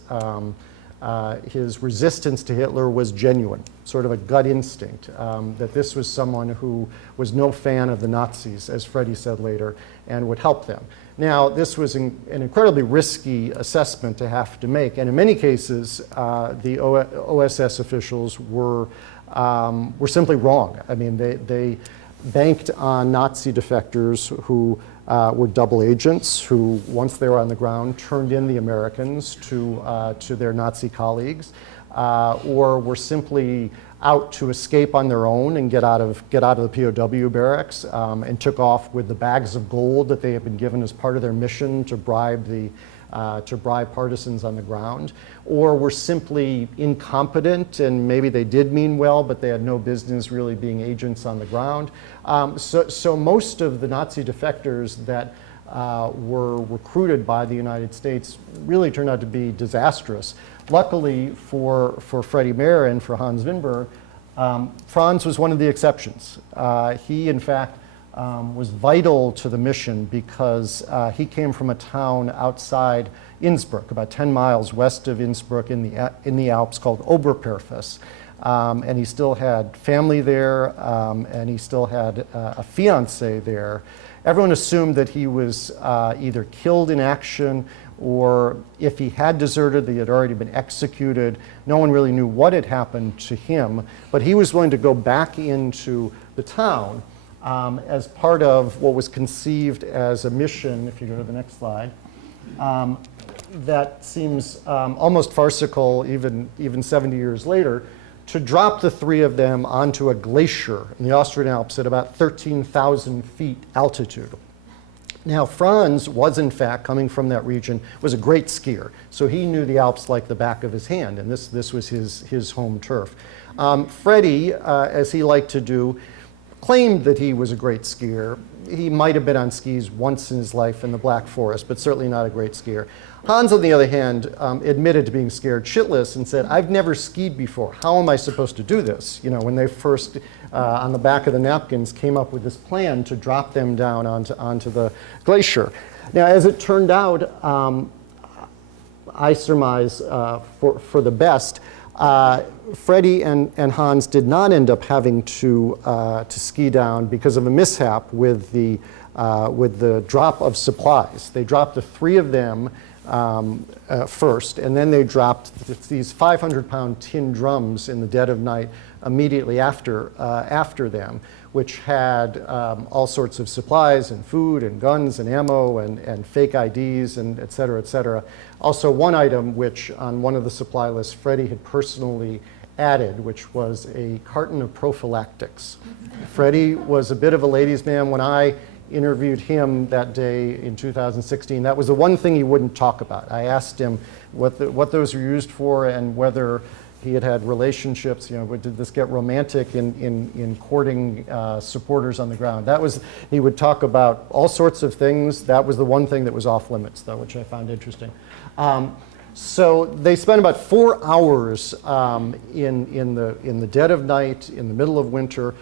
resistance to Hitler was genuine, sort of a gut instinct, that this was someone who was no fan of the Nazis, as Freddie said later, and would help them. Now, this was an incredibly risky assessment to have to make, and in many cases, the OSS officials were simply wrong. I mean, they banked on Nazi defectors who were double agents, who, once they were on the ground, turned in the Americans to their Nazi colleagues, or were simply out to escape on their own and get out of the POW barracks, and took off with the bags of gold that they had been given as part of their mission to bribe partisans on the ground, or were simply incompetent, and maybe they did mean well, but they had no business really being agents on the ground. So most of the Nazi defectors that were recruited by the United States really turned out to be disastrous. Luckily for Freddie Mir and for Hans Winberg, Franz was one of the exceptions. He, in fact, was vital to the mission because he came from a town outside Innsbruck, about 10 miles west of Innsbruck in the Alps, called Oberperfes. And he still had family there, and he still had a fiance there. Everyone assumed that he was either killed in action, or if he had deserted, that he had already been executed. No one really knew what had happened to him, but he was willing to go back into the town as part of what was conceived as a mission, if you go to the next slide, that seems almost farcical even 70 years later, to drop the three of them onto a glacier in the Austrian Alps at about 13,000 feet altitude. Now, Franz was, in fact, coming from that region, was a great skier. So he knew the Alps like the back of his hand, and this was his home turf. Freddie, as he liked to do, claimed that he was a great skier. He might have been on skis once in his life in the Black Forest, but certainly not a great skier. Hans, on the other hand, admitted to being scared shitless and said, I've never skied before. How am I supposed to do this? You know, when they first, on the back of the napkins, came up with this plan to drop them down onto the glacier. Now, as it turned out, I surmise for the best, Freddie and Hans did not end up having to ski down because of a mishap with the drop of supplies. They dropped the three of them first, and then they dropped these 500-pound tin drums in the dead of night immediately after them, which had all sorts of supplies and food and guns and ammo and fake IDs and et cetera, et cetera. Also, one item which on one of the supply lists Freddie had personally added, which was a carton of prophylactics. Freddie was a bit of a ladies' man. When I interviewed him that day in 2016, that was the one thing he wouldn't talk about. I asked him what those were used for and whether he had had relationships, did this get romantic in courting supporters on the ground. He would talk about all sorts of things. That was the one thing that was off limits, though, which I found interesting. So they spent about 4 hours in the dead of night, in the middle of winter,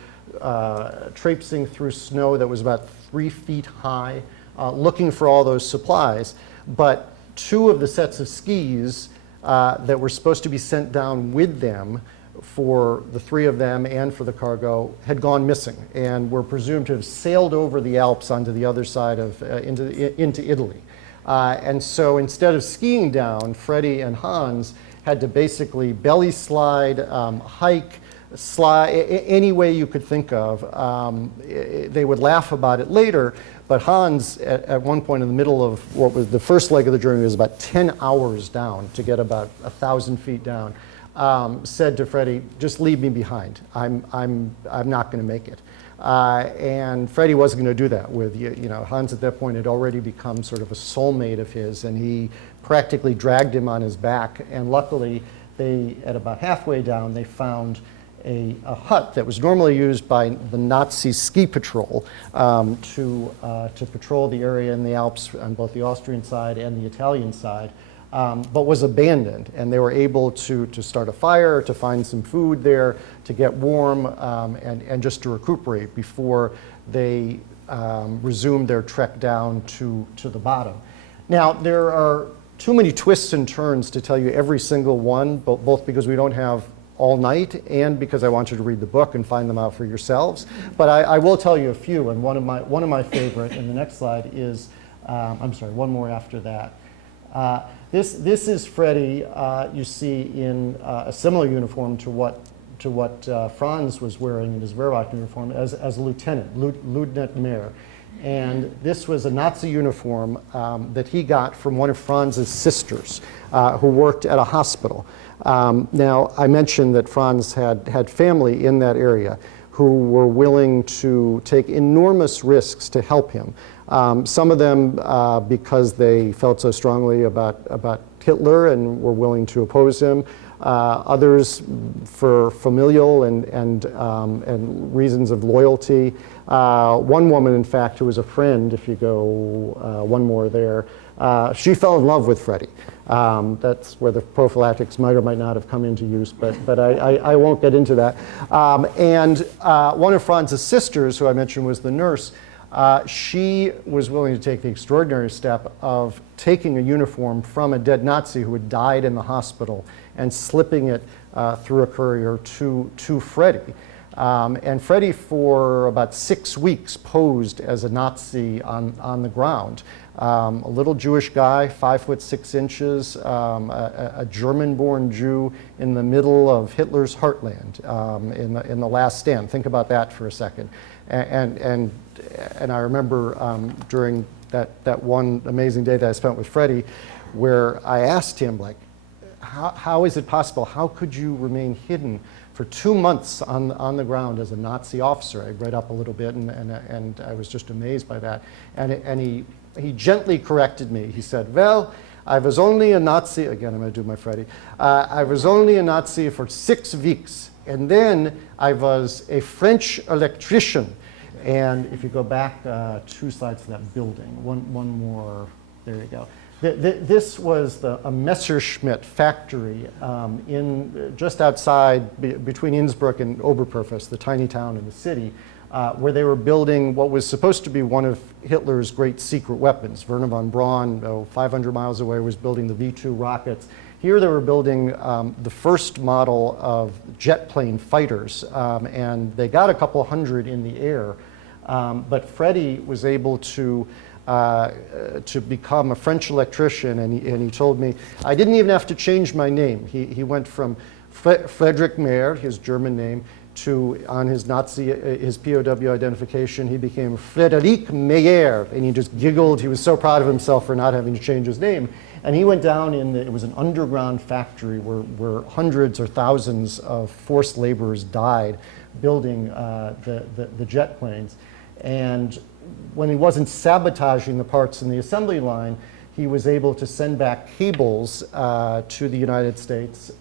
traipsing through snow that was about 3 feet high, looking for all those supplies. But 2 of the sets of skis that were supposed to be sent down with them for the 3 of them and for the cargo had gone missing and were presumed to have sailed over the Alps onto the other side of into Italy. And so instead of skiing down, Freddie and Hans had to basically belly slide, hike, slide, any way you could think of. They would laugh about it later, but Hans, at one point in the middle of what was the first leg of the journey, was about 10 hours down to get about 1,000 feet down, said to Freddie, "Just leave me behind. I'm not going to make it." And Freddie wasn't going to do that with Hans at that point had already become sort of a soulmate of his, and he practically dragged him on his back. And luckily, at about halfway down, they found a hut that was normally used by the Nazi ski patrol to patrol the area in the Alps on both the Austrian side and the Italian side, but was abandoned. And they were able to start a fire, to find some food there, to get warm, and just to recuperate before they resumed their trek down to the bottom. Now, there are too many twists and turns to tell you every single one, both because we don't have all night and because I want you to read the book and find them out for yourselves. But I will tell you a few, and one of my favorite, and the next slide is, I'm sorry, one more after that. This is Freddie, you see, in a similar uniform to what Franz was wearing in his Wehrmacht uniform as a lieutenant, Lieutenant Mir. And this was a Nazi uniform that he got from one of Franz's sisters who worked at a hospital. Now, I mentioned that Franz had family in that area who were willing to take enormous risks to help him. Some of them because they felt so strongly about Hitler and were willing to oppose him. Others for familial and reasons of loyalty. One woman, in fact, who was a friend, if you go one more there, she fell in love with Freddie. That's where the prophylactics might or might not have come into use, but I won't get into that. And one of Franz's sisters, who I mentioned was the nurse, she was willing to take the extraordinary step of taking a uniform from a dead Nazi who had died in the hospital and slipping it through a courier to Freddie. And Freddie, for about 6 weeks, posed as a Nazi on the ground. A little Jewish guy, 5'6", a German-born Jew in the middle of Hitler's heartland in the Last Stand. Think about that for a second. And I remember during that one amazing day that I spent with Freddie, where I asked him, like, how is it possible? How could you remain hidden for 2 months on the ground as a Nazi officer? I read up a little bit, and I was just amazed by that. And he gently corrected me. He said, "Well, I was only a Nazi," again, I'm going to do my Freddie, "I was only a Nazi for 6 weeks, and then I was a French electrician." And if you go back 2 slides to that building, one more, there you go. This was a Messerschmitt factory just outside, between Innsbruck and Oberpurfas, the tiny town in the city, where they were building what was supposed to be one of Hitler's great secret weapons. Werner von Braun, 500 miles away, was building the V-2 rockets. Here they were building the first model of jet plane fighters, and they got a couple hundred in the air. But Freddie was able to become a French electrician, and he told me, I didn't even have to change my name. He went from Heinrich Mir, his German name, on his his POW identification, he became Freddie Mir, and he just giggled. He was so proud of himself for not having to change his name. And he went down it was an underground factory where hundreds or thousands of forced laborers died building the jet planes. And when he wasn't sabotaging the parts in the assembly line, he was able to send back cables to the United States,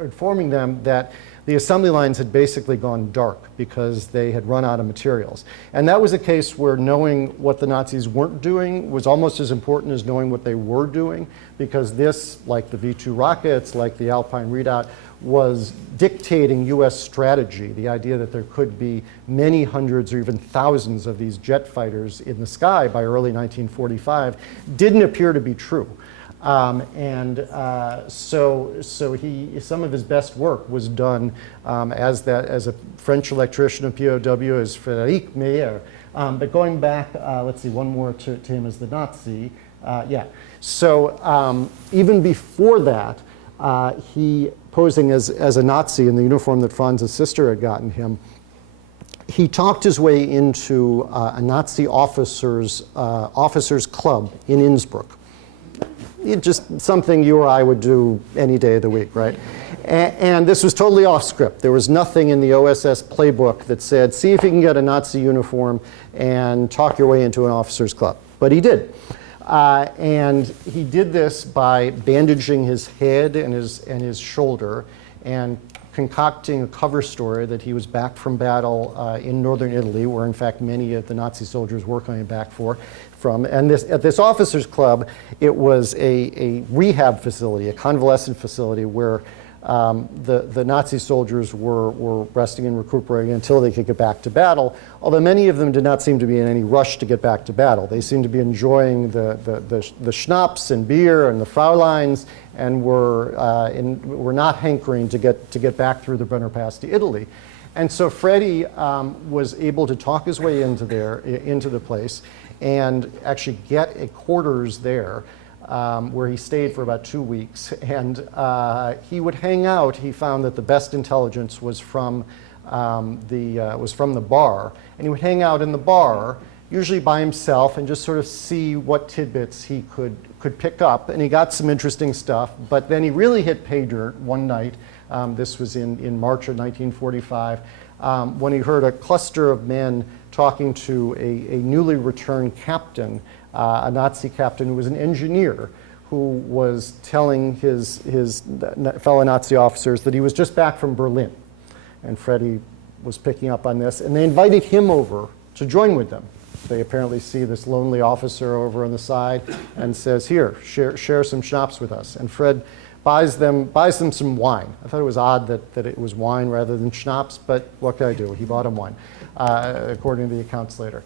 informing them that the assembly lines had basically gone dark because they had run out of materials. And that was a case where knowing what the Nazis weren't doing was almost as important as knowing what they were doing, because this, like the V-2 rockets, like the Alpine Redoubt, was dictating US strategy. The idea that there could be many hundreds or even thousands of these jet fighters in the sky by early 1945 didn't appear to be true. So some of his best work was done as a French electrician of POW as Heinrich Mir. But going back, let's see, one more to him as the Nazi. So even before that, he, posing as a Nazi in the uniform that Franz's sister had gotten him, he talked his way into a Nazi officers club in Innsbruck. Just something you or I would do any day of the week, right? And this was totally off script. There was nothing in the OSS playbook that said, see if you can get a Nazi uniform and talk your way into an officers club. But he did. And he did this by bandaging his head and his shoulder and concocting a cover story that he was back from battle in northern Italy, where in fact many of the Nazi soldiers were coming back from. And at this officers club, it was a rehab facility, a convalescent facility where the Nazi soldiers were resting and recuperating until they could get back to battle, although many of them did not seem to be in any rush to get back to battle. They seemed to be enjoying the schnapps and beer and the Frauleins, and were not hankering to get back through the Brenner Pass to Italy. And so Freddie was able to talk his way into the place and actually get a quarters there, where he stayed for about 2 weeks. And he would hang out. He found that the best intelligence was from the bar, and he would hang out in the bar, usually by himself, and just sort of see what tidbits he could pick up. And he got some interesting stuff, but then he really hit pay dirt one night. This was in March of 1945, when he heard a cluster of men talking to a newly returned captain, a Nazi captain who was an engineer, who was telling his fellow Nazi officers that he was just back from Berlin. And Freddie was picking up on this, and they invited him over to join with them. They apparently see this lonely officer over on the side and says, here, share some schnapps with us. And Fred buys them some wine. I thought it was odd that it was wine rather than schnapps, but what can I do? He bought him wine, according to the accounts later.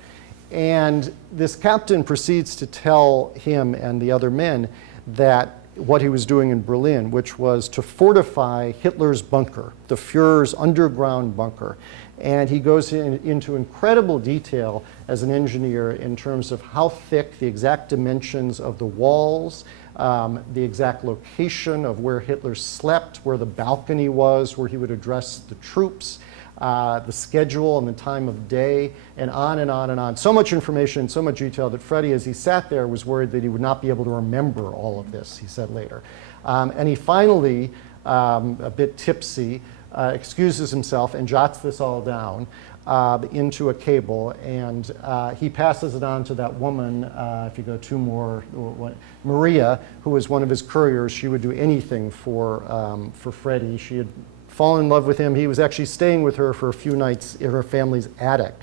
And this captain proceeds to tell him and the other men that what he was doing in Berlin, which was to fortify Hitler's bunker, the Führer's underground bunker. And he goes into incredible detail as an engineer in terms of how thick, the exact dimensions of the walls, the exact location of where Hitler slept, where the balcony was, where he would address the troops, the schedule and the time of day, and on and on and on. So much information, so much detail that Freddie, as he sat there, was worried that he would not be able to remember all of this, he said later. And he finally, a bit tipsy, excuses himself and jots this all down into a cable, and he passes it on to that woman, if you go two more, Maria, who was one of his couriers. She would do anything for Freddie. She had fallen in love with him. He was actually staying with her for a few nights in her family's attic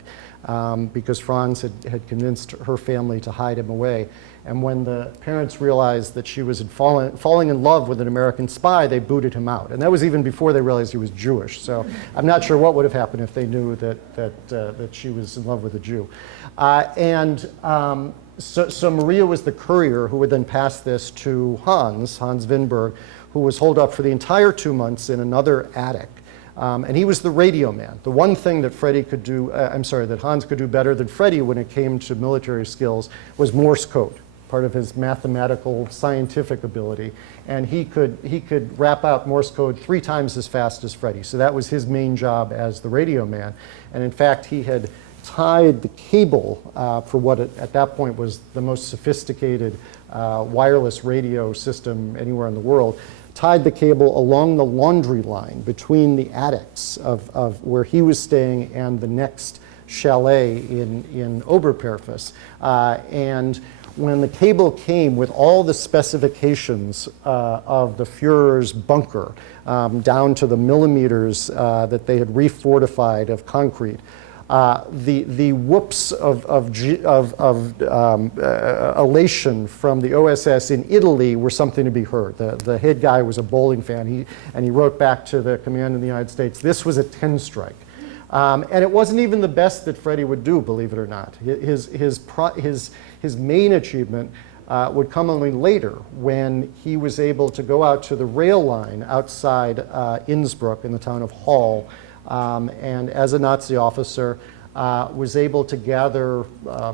because Franz had convinced her family to hide him away. And when the parents realized that she was falling in love with an American spy, they booted him out. And that was even before they realized he was Jewish. So I'm not sure what would have happened if they knew that she was in love with a Jew. So Maria was the courier who would then pass this to Hans Winberg, who was holed up for the entire 2 months in another attic. And he was the radio man. The one thing that that Hans could do better than Freddie when it came to military skills was Morse code. part of his mathematical scientific ability, and he could rap out Morse code 3 times as fast as Freddie. So that was his main job as the radio man. And in fact, he had tied the cable for what at that point was the most sophisticated wireless radio system anywhere in the world, tied the cable along the laundry line between the attics of where he was staying and the next chalet in Oberperfus. And when the cable came with all the specifications of the Führer's bunker, down to the millimeters that they had refortified of concrete, the whoops of elation from the OSS in Italy were something to be heard. The head guy was a bowling fan, and he wrote back to the command in the United States, this was a 10 strike. And it wasn't even the best that Freddie would do, believe it or not. His main achievement would come only later, when he was able to go out to the rail line outside Innsbruck in the town of Hall, and as a Nazi officer, was able to gather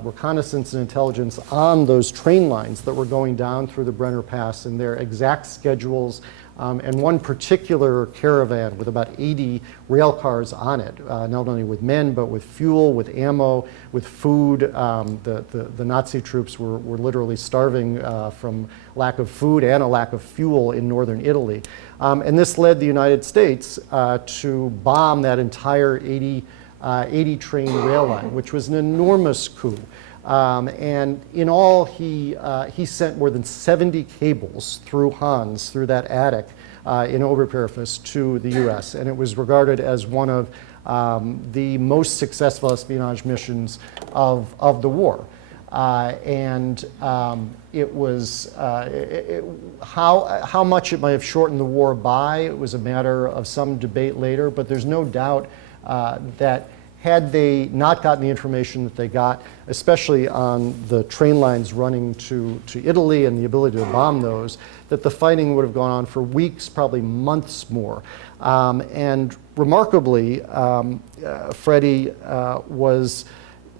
reconnaissance and intelligence on those train lines that were going down through the Brenner Pass and their exact schedules, and one particular caravan with about 80 rail cars on it, not only with men, but with fuel, with ammo, with food. The Nazi troops were literally starving from lack of food and a lack of fuel in northern Italy. And this led the United States to bomb that entire 80 train rail line, which was an enormous coup. And in all, he sent more than 70 cables through Hans, through that attic in Oberperfus to the US. And it was regarded as one of the most successful espionage missions of the war. It was how much it might have shortened the war by, it was a matter of some debate later, but there's no doubt that had they not gotten the information that they got, especially on the train lines running to Italy and the ability to bomb those, that the fighting would have gone on for weeks, probably months more. And remarkably, Freddie was,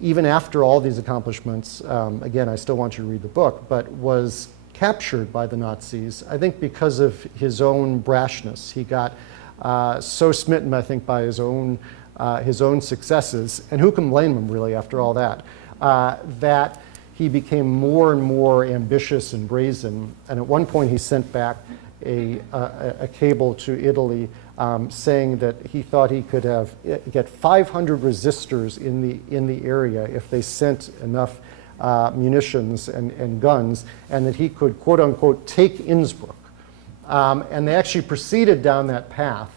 even after all these accomplishments, again, I still want you to read the book, but was captured by the Nazis, I think because of his own brashness. He got so smitten, I think, by his own successes, and who can blame him really after all that, that he became more and more ambitious and brazen. And at one point he sent back a cable to Italy saying that he thought he could get 500 resistors in the area if they sent enough munitions and guns, and that he could, quote unquote, take Innsbruck. And they actually proceeded down that path,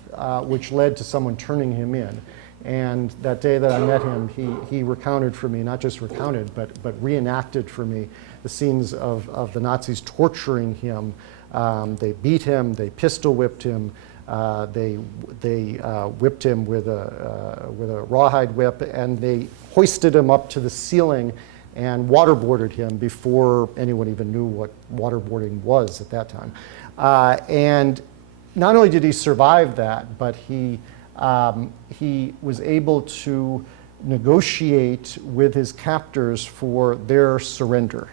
which led to someone turning him in. And that day that I met him, he recounted for me, not just recounted, but reenacted for me the scenes of the Nazis torturing him. They beat him, they pistol whipped him, they whipped him with a rawhide whip, and they hoisted him up to the ceiling and waterboarded him before anyone even knew what waterboarding was at that time. And not only did he survive that, but he was able to negotiate with his captors for their surrender.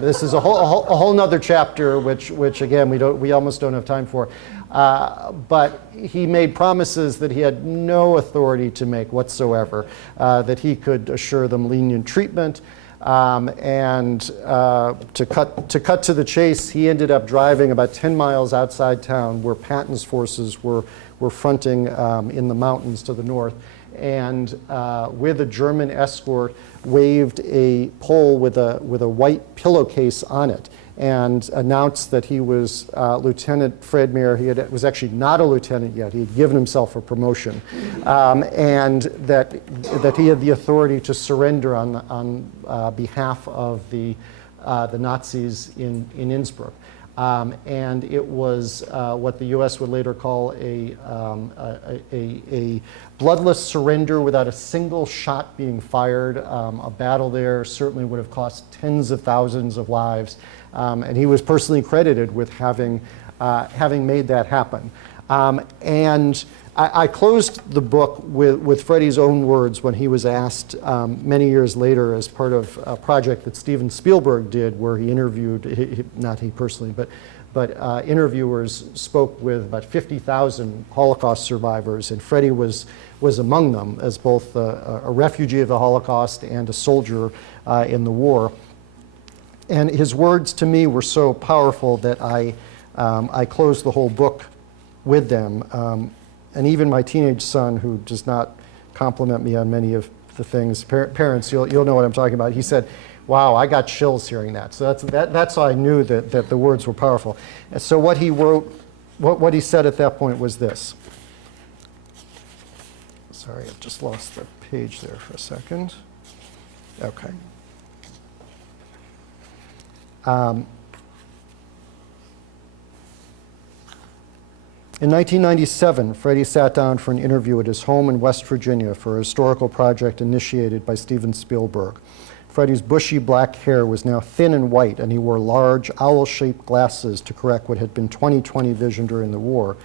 This is a whole nother chapter, which again we almost don't have time for. But he made promises that he had no authority to make whatsoever. That he could assure them lenient treatment, and to cut to the chase, he ended up driving about 10 miles outside town, where Patton's forces were fronting in the mountains to the north, and with a German escort waved a pole with a white pillowcase on it, and announced that he was Lieutenant Freddie Mir. He was actually not a lieutenant yet. He had given himself a promotion, and that he had the authority to surrender on behalf of the Nazis in Innsbruck. And it was what the U.S. would later call a bloodless surrender without a single shot being fired. A battle there certainly would have cost tens of thousands of lives, and he was personally credited with having made that happen. And I closed the book with Freddie's own words when he was asked many years later as part of a project that Steven Spielberg did where he interviewed, not he personally, but interviewers spoke with about 50,000 Holocaust survivors, and Freddie was among them as both a refugee of the Holocaust and a soldier in the war. And his words to me were so powerful that I closed the whole book with them. And even my teenage son, who does not compliment me on many of the things, parents, you'll know what I'm talking about, he said, wow, I got chills hearing that. So that's how I knew that the words were powerful. And so what he wrote, what he said at that point was this. Sorry, I've just lost the page there for a second. Okay. In 1997, Freddie sat down for an interview at his home in West Virginia for a historical project initiated by Steven Spielberg. Freddie's bushy black hair was now thin and white, and he wore large, owl-shaped glasses to correct what had been 20/20 vision during the war,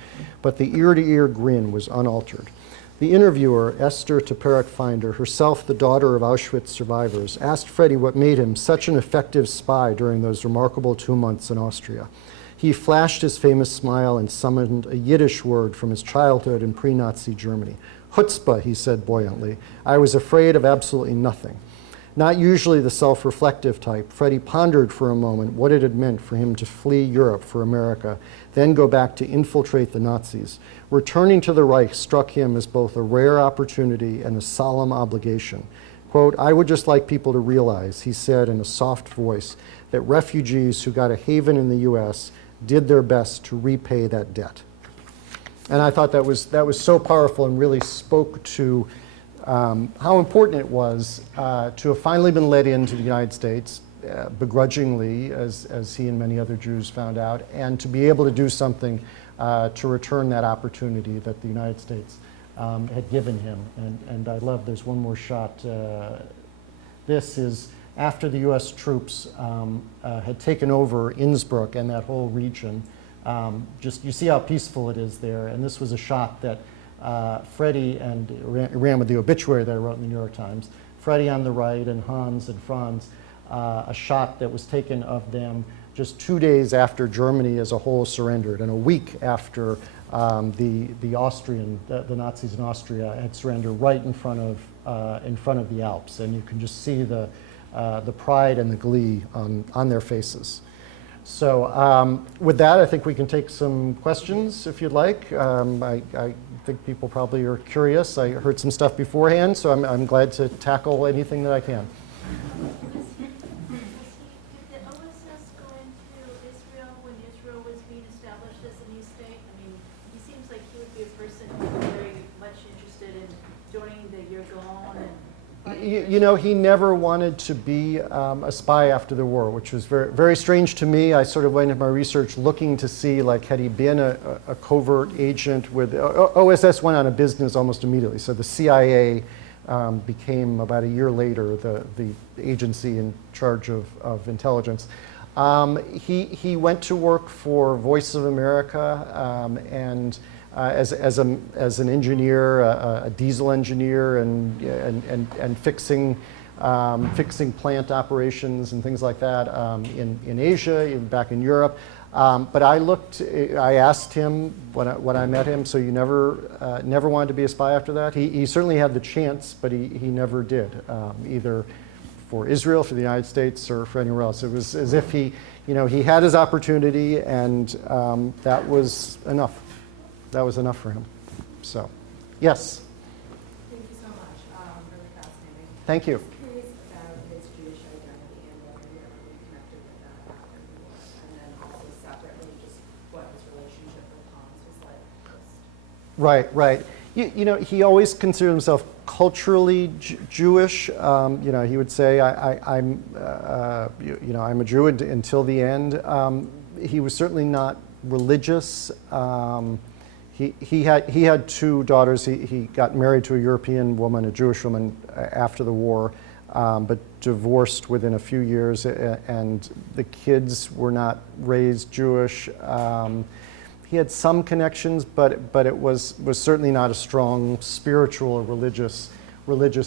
but the ear-to-ear grin was unaltered. The interviewer, Esther Teperik-Finder, herself the daughter of Auschwitz survivors, asked Freddie what made him such an effective spy during those remarkable 2 months in Austria. He flashed his famous smile and summoned a Yiddish word from his childhood in pre-Nazi Germany. Chutzpah, he said buoyantly. I was afraid of absolutely nothing. Not usually the self-reflective type, Freddie pondered for a moment what it had meant for him to flee Europe for America, then go back to infiltrate the Nazis. Returning to the Reich struck him as both a rare opportunity and a solemn obligation. Quote, I would just like people to realize, he said in a soft voice, that refugees who got a haven in the U.S. did their best to repay that debt. And I thought that was so powerful and really spoke to how important it was to have finally been let into the United States, begrudgingly, as he and many other Jews found out, and to be able to do something to return that opportunity that the United States had given him. And I love, there's one more shot. This is after the U.S. troops had taken over Innsbruck and that whole region. Just you see how peaceful it is there. And this was a shot that Freddie, and it ran with the obituary that I wrote in the New York Times, Freddie on the right and Hans and Franz, a shot that was taken of them just 2 days after Germany as a whole surrendered, and a week after the Nazis in Austria had surrendered, right in front of the Alps, and you can just see the pride and the glee on their faces. So with that, I think we can take some questions if you'd like. I think people probably are curious. I heard some stuff beforehand, so I'm glad to tackle anything that I can. Did the OSS go into Israel when Israel was being established as a new state? I mean, he seems like he would be a person who was very much interested in joining the Yergon and you know, he never wanted to be a spy after the war, which was very, very strange to me. I sort of went into my research looking to see, like, had he been a covert agent with, OSS went out of business almost immediately. So the CIA became, about a year later, the agency in charge of intelligence. He went to work for Voice of America and as an engineer, a diesel engineer, and fixing plant operations and things like that in Asia, back in Europe. But I asked him when I met him, so you never wanted to be a spy after that? He certainly had the chance, but he never did, either for Israel, for the United States, or for anywhere else. It was as if he had his opportunity, and that was enough. That was enough for him. So, yes? Thank you so much. Really fascinating. Thank you. I was curious about his Jewish identity and whether you ever reconnected with that after the war. And then also separately, just what his relationship with Hans was like post. Right. You know, he always considered himself culturally Jewish. He would say, I'm a Jew until the end. He was certainly not religious. He had two daughters. He got married to a European woman, a Jewish woman, after the war, but divorced within a few years, and the kids were not raised Jewish. he had some connections, but it was certainly not a strong spiritual or religious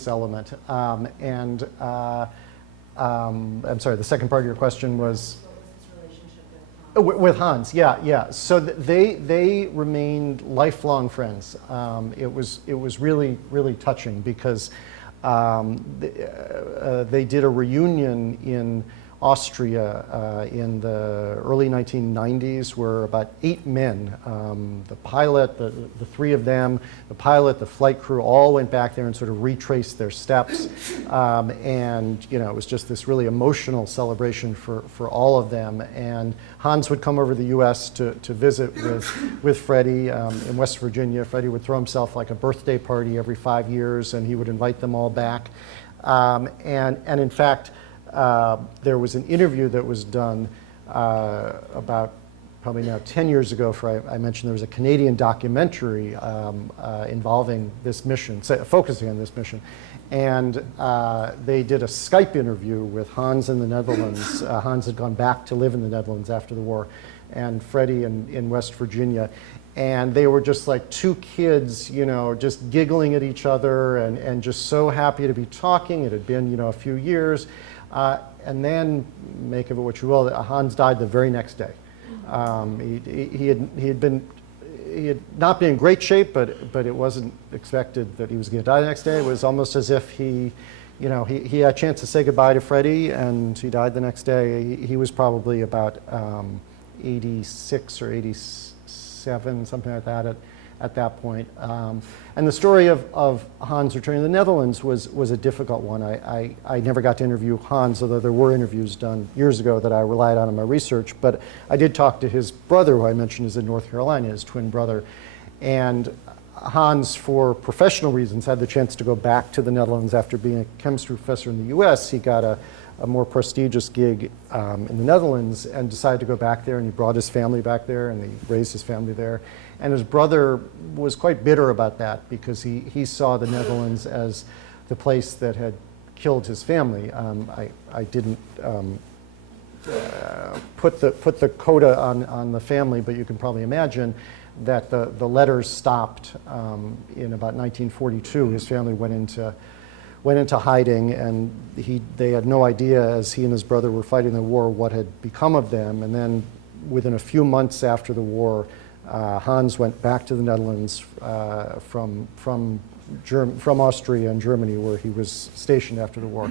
element. I'm sorry, the second part of your question was? What was his relationship with Hans? With Hans, yeah. So they remained lifelong friends. It was really touching because they did a reunion in Austria in the early 1990s, where about 8 men, the pilot, the 3 of them, the pilot, the flight crew, all went back there and sort of retraced their steps. And it was just this really emotional celebration for all of them. And Hans would come over to the U.S. to visit with Freddie in West Virginia. Freddie would throw himself like a birthday party every 5 years, and he would invite them all back. And in fact, there was an interview that was done about probably now 10 years ago. I mentioned there was a Canadian documentary involving this mission, focusing on this mission. And they did a Skype interview with Hans in the Netherlands. Hans had gone back to live in the Netherlands after the war, and Freddie in West Virginia. And they were just like 2 kids, just giggling at each other and just so happy to be talking. It had been, a few years. And then, make of it what you will, Hans died the very next day. He had not been in great shape, but it wasn't expected that he was going to die the next day. It was almost as if he had a chance to say goodbye to Freddie, and he died the next day. He was probably about 86 or 87, something like that at that point. And the story of Hans returning to the Netherlands was a difficult one. I never got to interview Hans, although there were interviews done years ago that I relied on in my research. But I did talk to his brother, who I mentioned is in North Carolina, his twin brother. And Hans, for professional reasons, had the chance to go back to the Netherlands after being a chemistry professor in the US. He got a more prestigious gig in the Netherlands and decided to go back there, and he brought his family back there, and he raised his family there. And his brother was quite bitter about that because he saw the Netherlands as the place that had killed his family. I didn't put the coda on the family, but you can probably imagine that the letters stopped in about 1942. His family went into hiding, and they had no idea, as he and his brother were fighting the war, what had become of them. And then within a few months after the war, Hans went back to the Netherlands from Austria and Germany, where he was stationed after the war.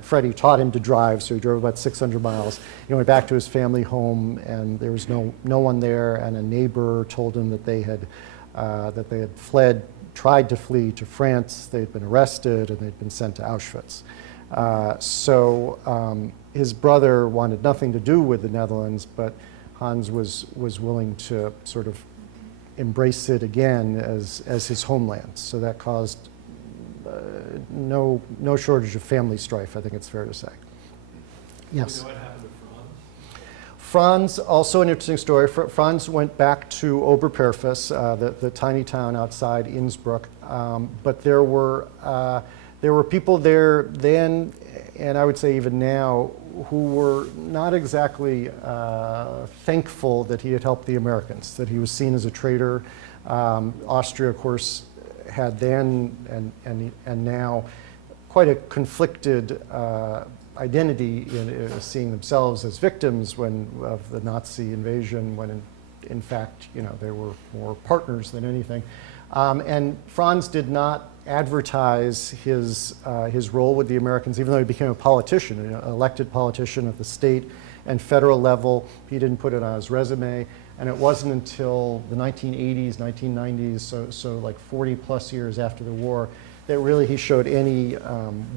Freddie taught him to drive, so he drove about 600 miles. He went back to his family home, and there was no one there. And a neighbor told him that they had tried to flee to France. They'd been arrested, and they'd been sent to Auschwitz. So his brother wanted nothing to do with the Netherlands, but Hans was willing to sort of embrace it again as his homeland. So that caused no shortage of family strife, I think it's fair to say. Yes? Do you know what happened to Franz? Franz, also an interesting story. Franz went back to Oberperfus, the tiny town outside Innsbruck. But there were people there then, and I would say even now, who were not exactly thankful that he had helped the Americans, that he was seen as a traitor. Austria, of course, had then and now quite a conflicted identity in seeing themselves as victims of the Nazi invasion, when in fact, they were more partners than anything. And Franz did not advertise his role with the Americans, even though he became a politician, an elected politician at the state and federal level. He didn't put it on his resume. And it wasn't until the 1980s, 1990s, so like 40 plus years after the war, that really he showed any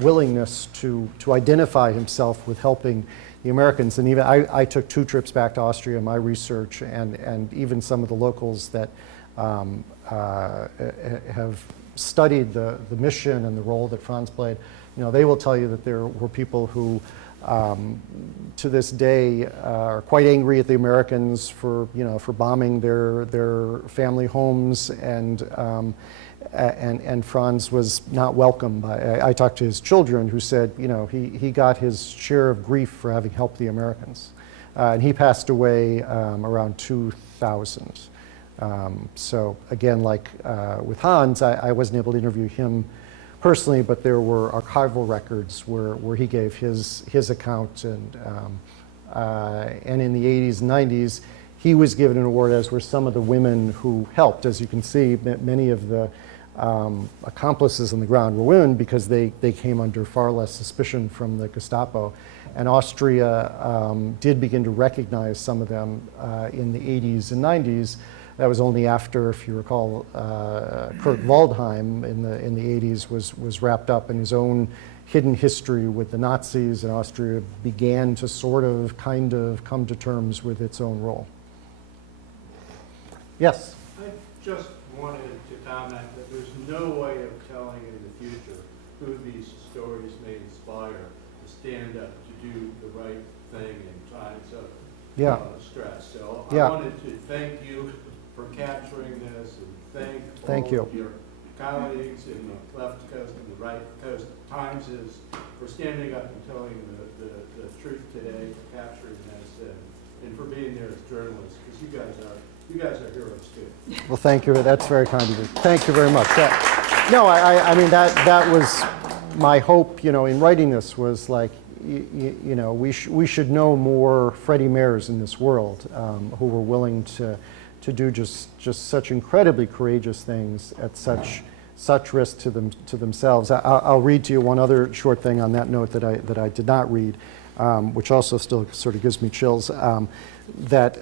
willingness to identify himself with helping the Americans. And even I took 2 trips back to Austria in my research, and even some of the locals that have studied the mission and the role that Franz played, they will tell you that there were people who, to this day, are quite angry at the Americans for bombing their family homes, and Franz was not welcome by. I talked to his children, who said, he got his share of grief for having helped the Americans. And he passed away around 2000. So again, like with Hans, I wasn't able to interview him personally, but there were archival records where he gave his account, and in the 80s and 90s, he was given an award, as were some of the women who helped. As you can see, many of the accomplices on the ground were women because they came under far less suspicion from the Gestapo. And Austria did begin to recognize some of them in the 80s and 90s. That was only after, if you recall, Kurt Waldheim in the 80s was wrapped up in his own hidden history with the Nazis, and Austria began to kind of come to terms with its own role. Yes? I just wanted to comment that there's no way of telling in the future who these stories may inspire to stand up to do the right thing in times of stress. So I wanted to thank you for capturing this, and thank all of your colleagues in the left coast and the right coast Timeses for standing up and telling the truth today, for capturing this, and for being there as journalists, because you guys are heroes too. Well, thank you. That's very kind of you. Thank you very much. I mean, that was my hope, in writing this, was like, we should know more Freddie Mirs in this world who were willing to do just such incredibly courageous things at such risk to themselves. I'll read to you one other short thing on that note that I did not read, which also still sort of gives me chills. That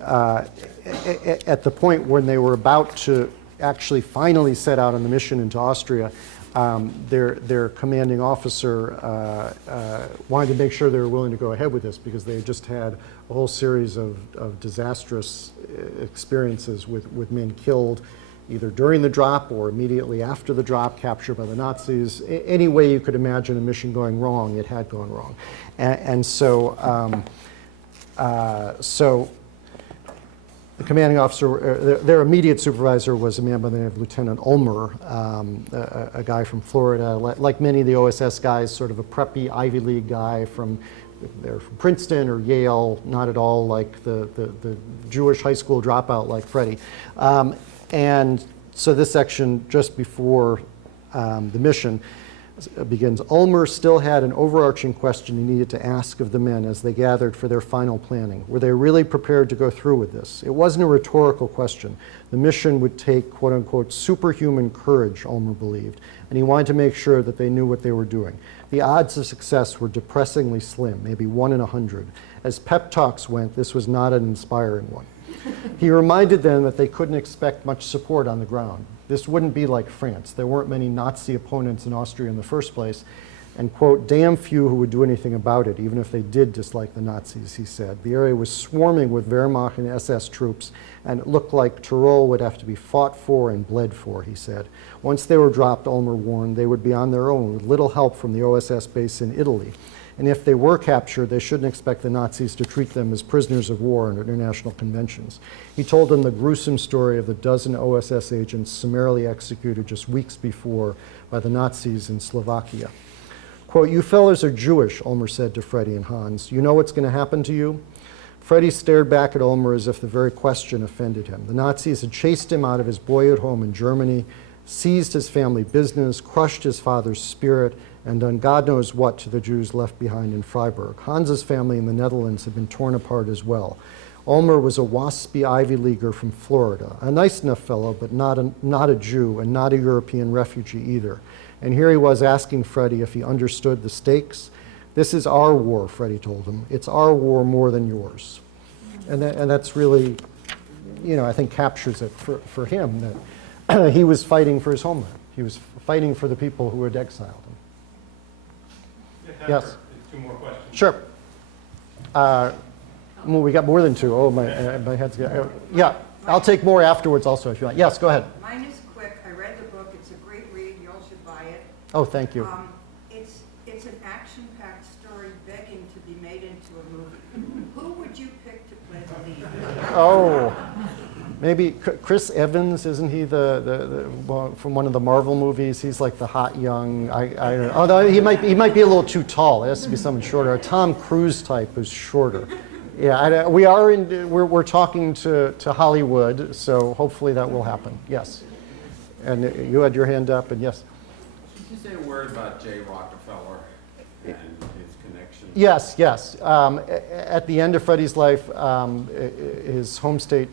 at the point when they were about to actually finally set out on the mission into Austria, their commanding officer wanted to make sure they were willing to go ahead with this, because they had just had a whole series of disastrous experiences with men killed either during the drop or immediately after the drop, captured by the Nazis. Any way you could imagine a mission going wrong, it had gone wrong. And so the commanding officer, their immediate supervisor, was a man by the name of Lieutenant Ulmer, a guy from Florida. Like many of the OSS guys, sort of a preppy Ivy League guy they're from Princeton or Yale, not at all like the Jewish high school dropout like Freddie. And so this section, just before the mission, begins. Ulmer still had an overarching question he needed to ask of the men as they gathered for their final planning. Were they really prepared to go through with this? It wasn't a rhetorical question. The mission would take, quote unquote, superhuman courage, Ulmer believed, and he wanted to make sure that they knew what they were doing. The odds of success were depressingly slim, maybe 1 in 100. As pep talks went, this was not an inspiring one. He reminded them that they couldn't expect much support on the ground. This wouldn't be like France. There weren't many Nazi opponents in Austria in the first place, and, quote, damn few who would do anything about it, even if they did dislike the Nazis, he said. The area was swarming with Wehrmacht and SS troops, and it looked like Tyrol would have to be fought for and bled for, he said. Once they were dropped, Ulmer warned, they would be on their own with little help from the OSS base in Italy. And if they were captured, they shouldn't expect the Nazis to treat them as prisoners of war under international conventions. He told them the gruesome story of the dozen OSS agents summarily executed just weeks before by the Nazis in Slovakia. Quote, you fellas are Jewish, Ulmer said to Freddie and Hans. You know what's going to happen to you? Freddie stared back at Ulmer as if the very question offended him. The Nazis had chased him out of his boyhood home in Germany, seized his family business, crushed his father's spirit, and done God knows what to the Jews left behind in Freiburg. Hans's family in the Netherlands had been torn apart as well. Ulmer was a waspy Ivy Leaguer from Florida, a nice enough fellow, but not a Jew and not a European refugee either. And here he was asking Freddie if he understood the stakes. This is our war, Freddie told him. It's our war more than yours. And that's really, I think captures it for him, that he was fighting for his homeland. He was fighting for the people who had exiled him. Yes? 2 more questions. Sure. Well, we got more than 2. Oh, my head's getting... yeah, I'll take more afterwards also if you want. Yes, go ahead. Mine is quick. I read the book. It's a great read. You all should buy it. Oh, thank you. It's an action-packed story begging to be made into a movie. Who would you pick to play the lead? Oh, maybe Chris Evans, isn't he from one of the Marvel movies? He's like the hot young, I don't know. Although he might be a little too tall. It has to be someone shorter. A Tom Cruise type who's shorter. Yeah, we're talking to Hollywood, so hopefully that will happen, yes. And you had your hand up, and yes. Could you say a word about J. Rockefeller and his connection? Yes, yes. At the end of Freddie's life, his home state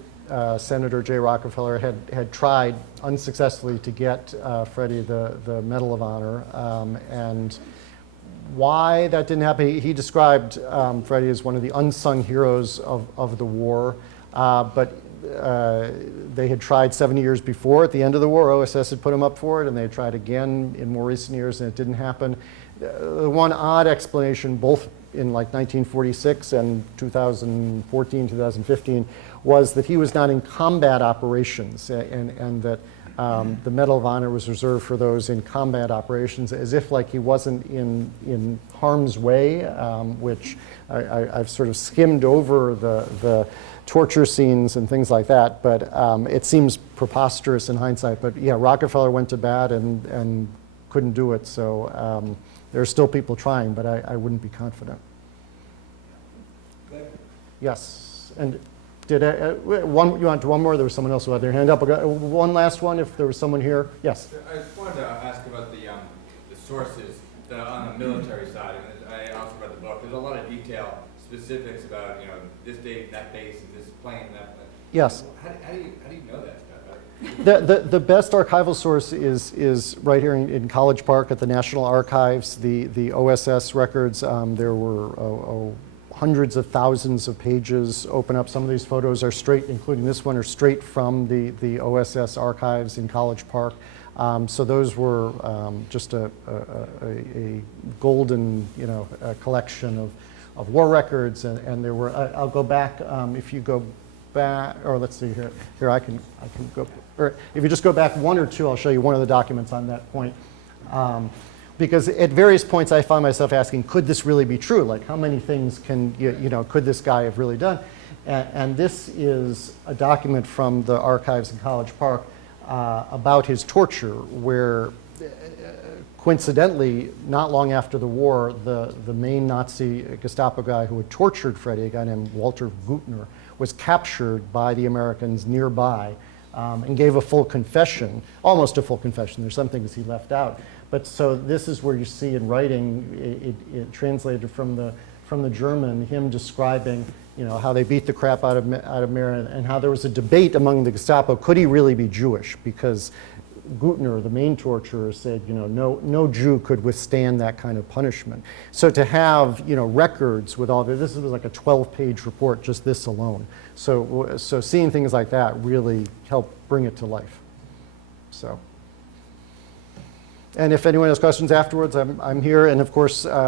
Senator J. Rockefeller had tried unsuccessfully to get Freddie the Medal of Honor, and why that didn't happen, he described Freddie as one of the unsung heroes of the war, but they had tried 70 years before. At the end of the war, OSS had put him up for it, and they had tried again in more recent years, and it didn't happen. The one odd explanation, both in like 1946 and 2014, 2015, was that he was not in combat operations, and that the Medal of Honor was reserved for those in combat operations, as if like he wasn't in harm's way, which I've sort of skimmed over the torture scenes and things like that, but it seems preposterous in hindsight. But yeah, Rockefeller went to bat and couldn't do it, so there are still people trying, but I wouldn't be confident. Yes, and did you want one more? There was someone else who had their hand up. One last one, if there was someone here. Yes. I just wanted to ask about the sources on the military side. And I also read the book. There's a lot of detail, specifics about this date, that base, and this plane, that. Yes. How do you know that stuff? The best archival source is right here in College Park at the National Archives. The OSS records. There were hundreds of thousands of pages open up. Some of these photos are straight, including this one, are straight from the OSS archives in College Park. So those were just a golden, collection of war records, and there were. I'll go back. If you go back, or let's see here. Here I can go. Or if you just go back one or two, I'll show you one of the documents on that point. Because at various points I found myself asking, could this really be true? Like, how many things could this guy have really done? And this is a document from the archives in College Park about his torture, where coincidentally, not long after the war, the main Nazi Gestapo guy who had tortured Freddie, a guy named Walter Gutner, was captured by the Americans nearby and gave a full confession, almost a full confession. There's some things he left out. But so this is where you see in writing, it translated from the German, him describing, how they beat the crap out of Mir, and how there was a debate among the Gestapo, could he really be Jewish? Because Gutner, the main torturer, said, no Jew could withstand that kind of punishment. So to have, records with all this was like a 12-page report, just this alone. So seeing things like that really helped bring it to life. So. And if anyone has questions afterwards, I'm here. And of course,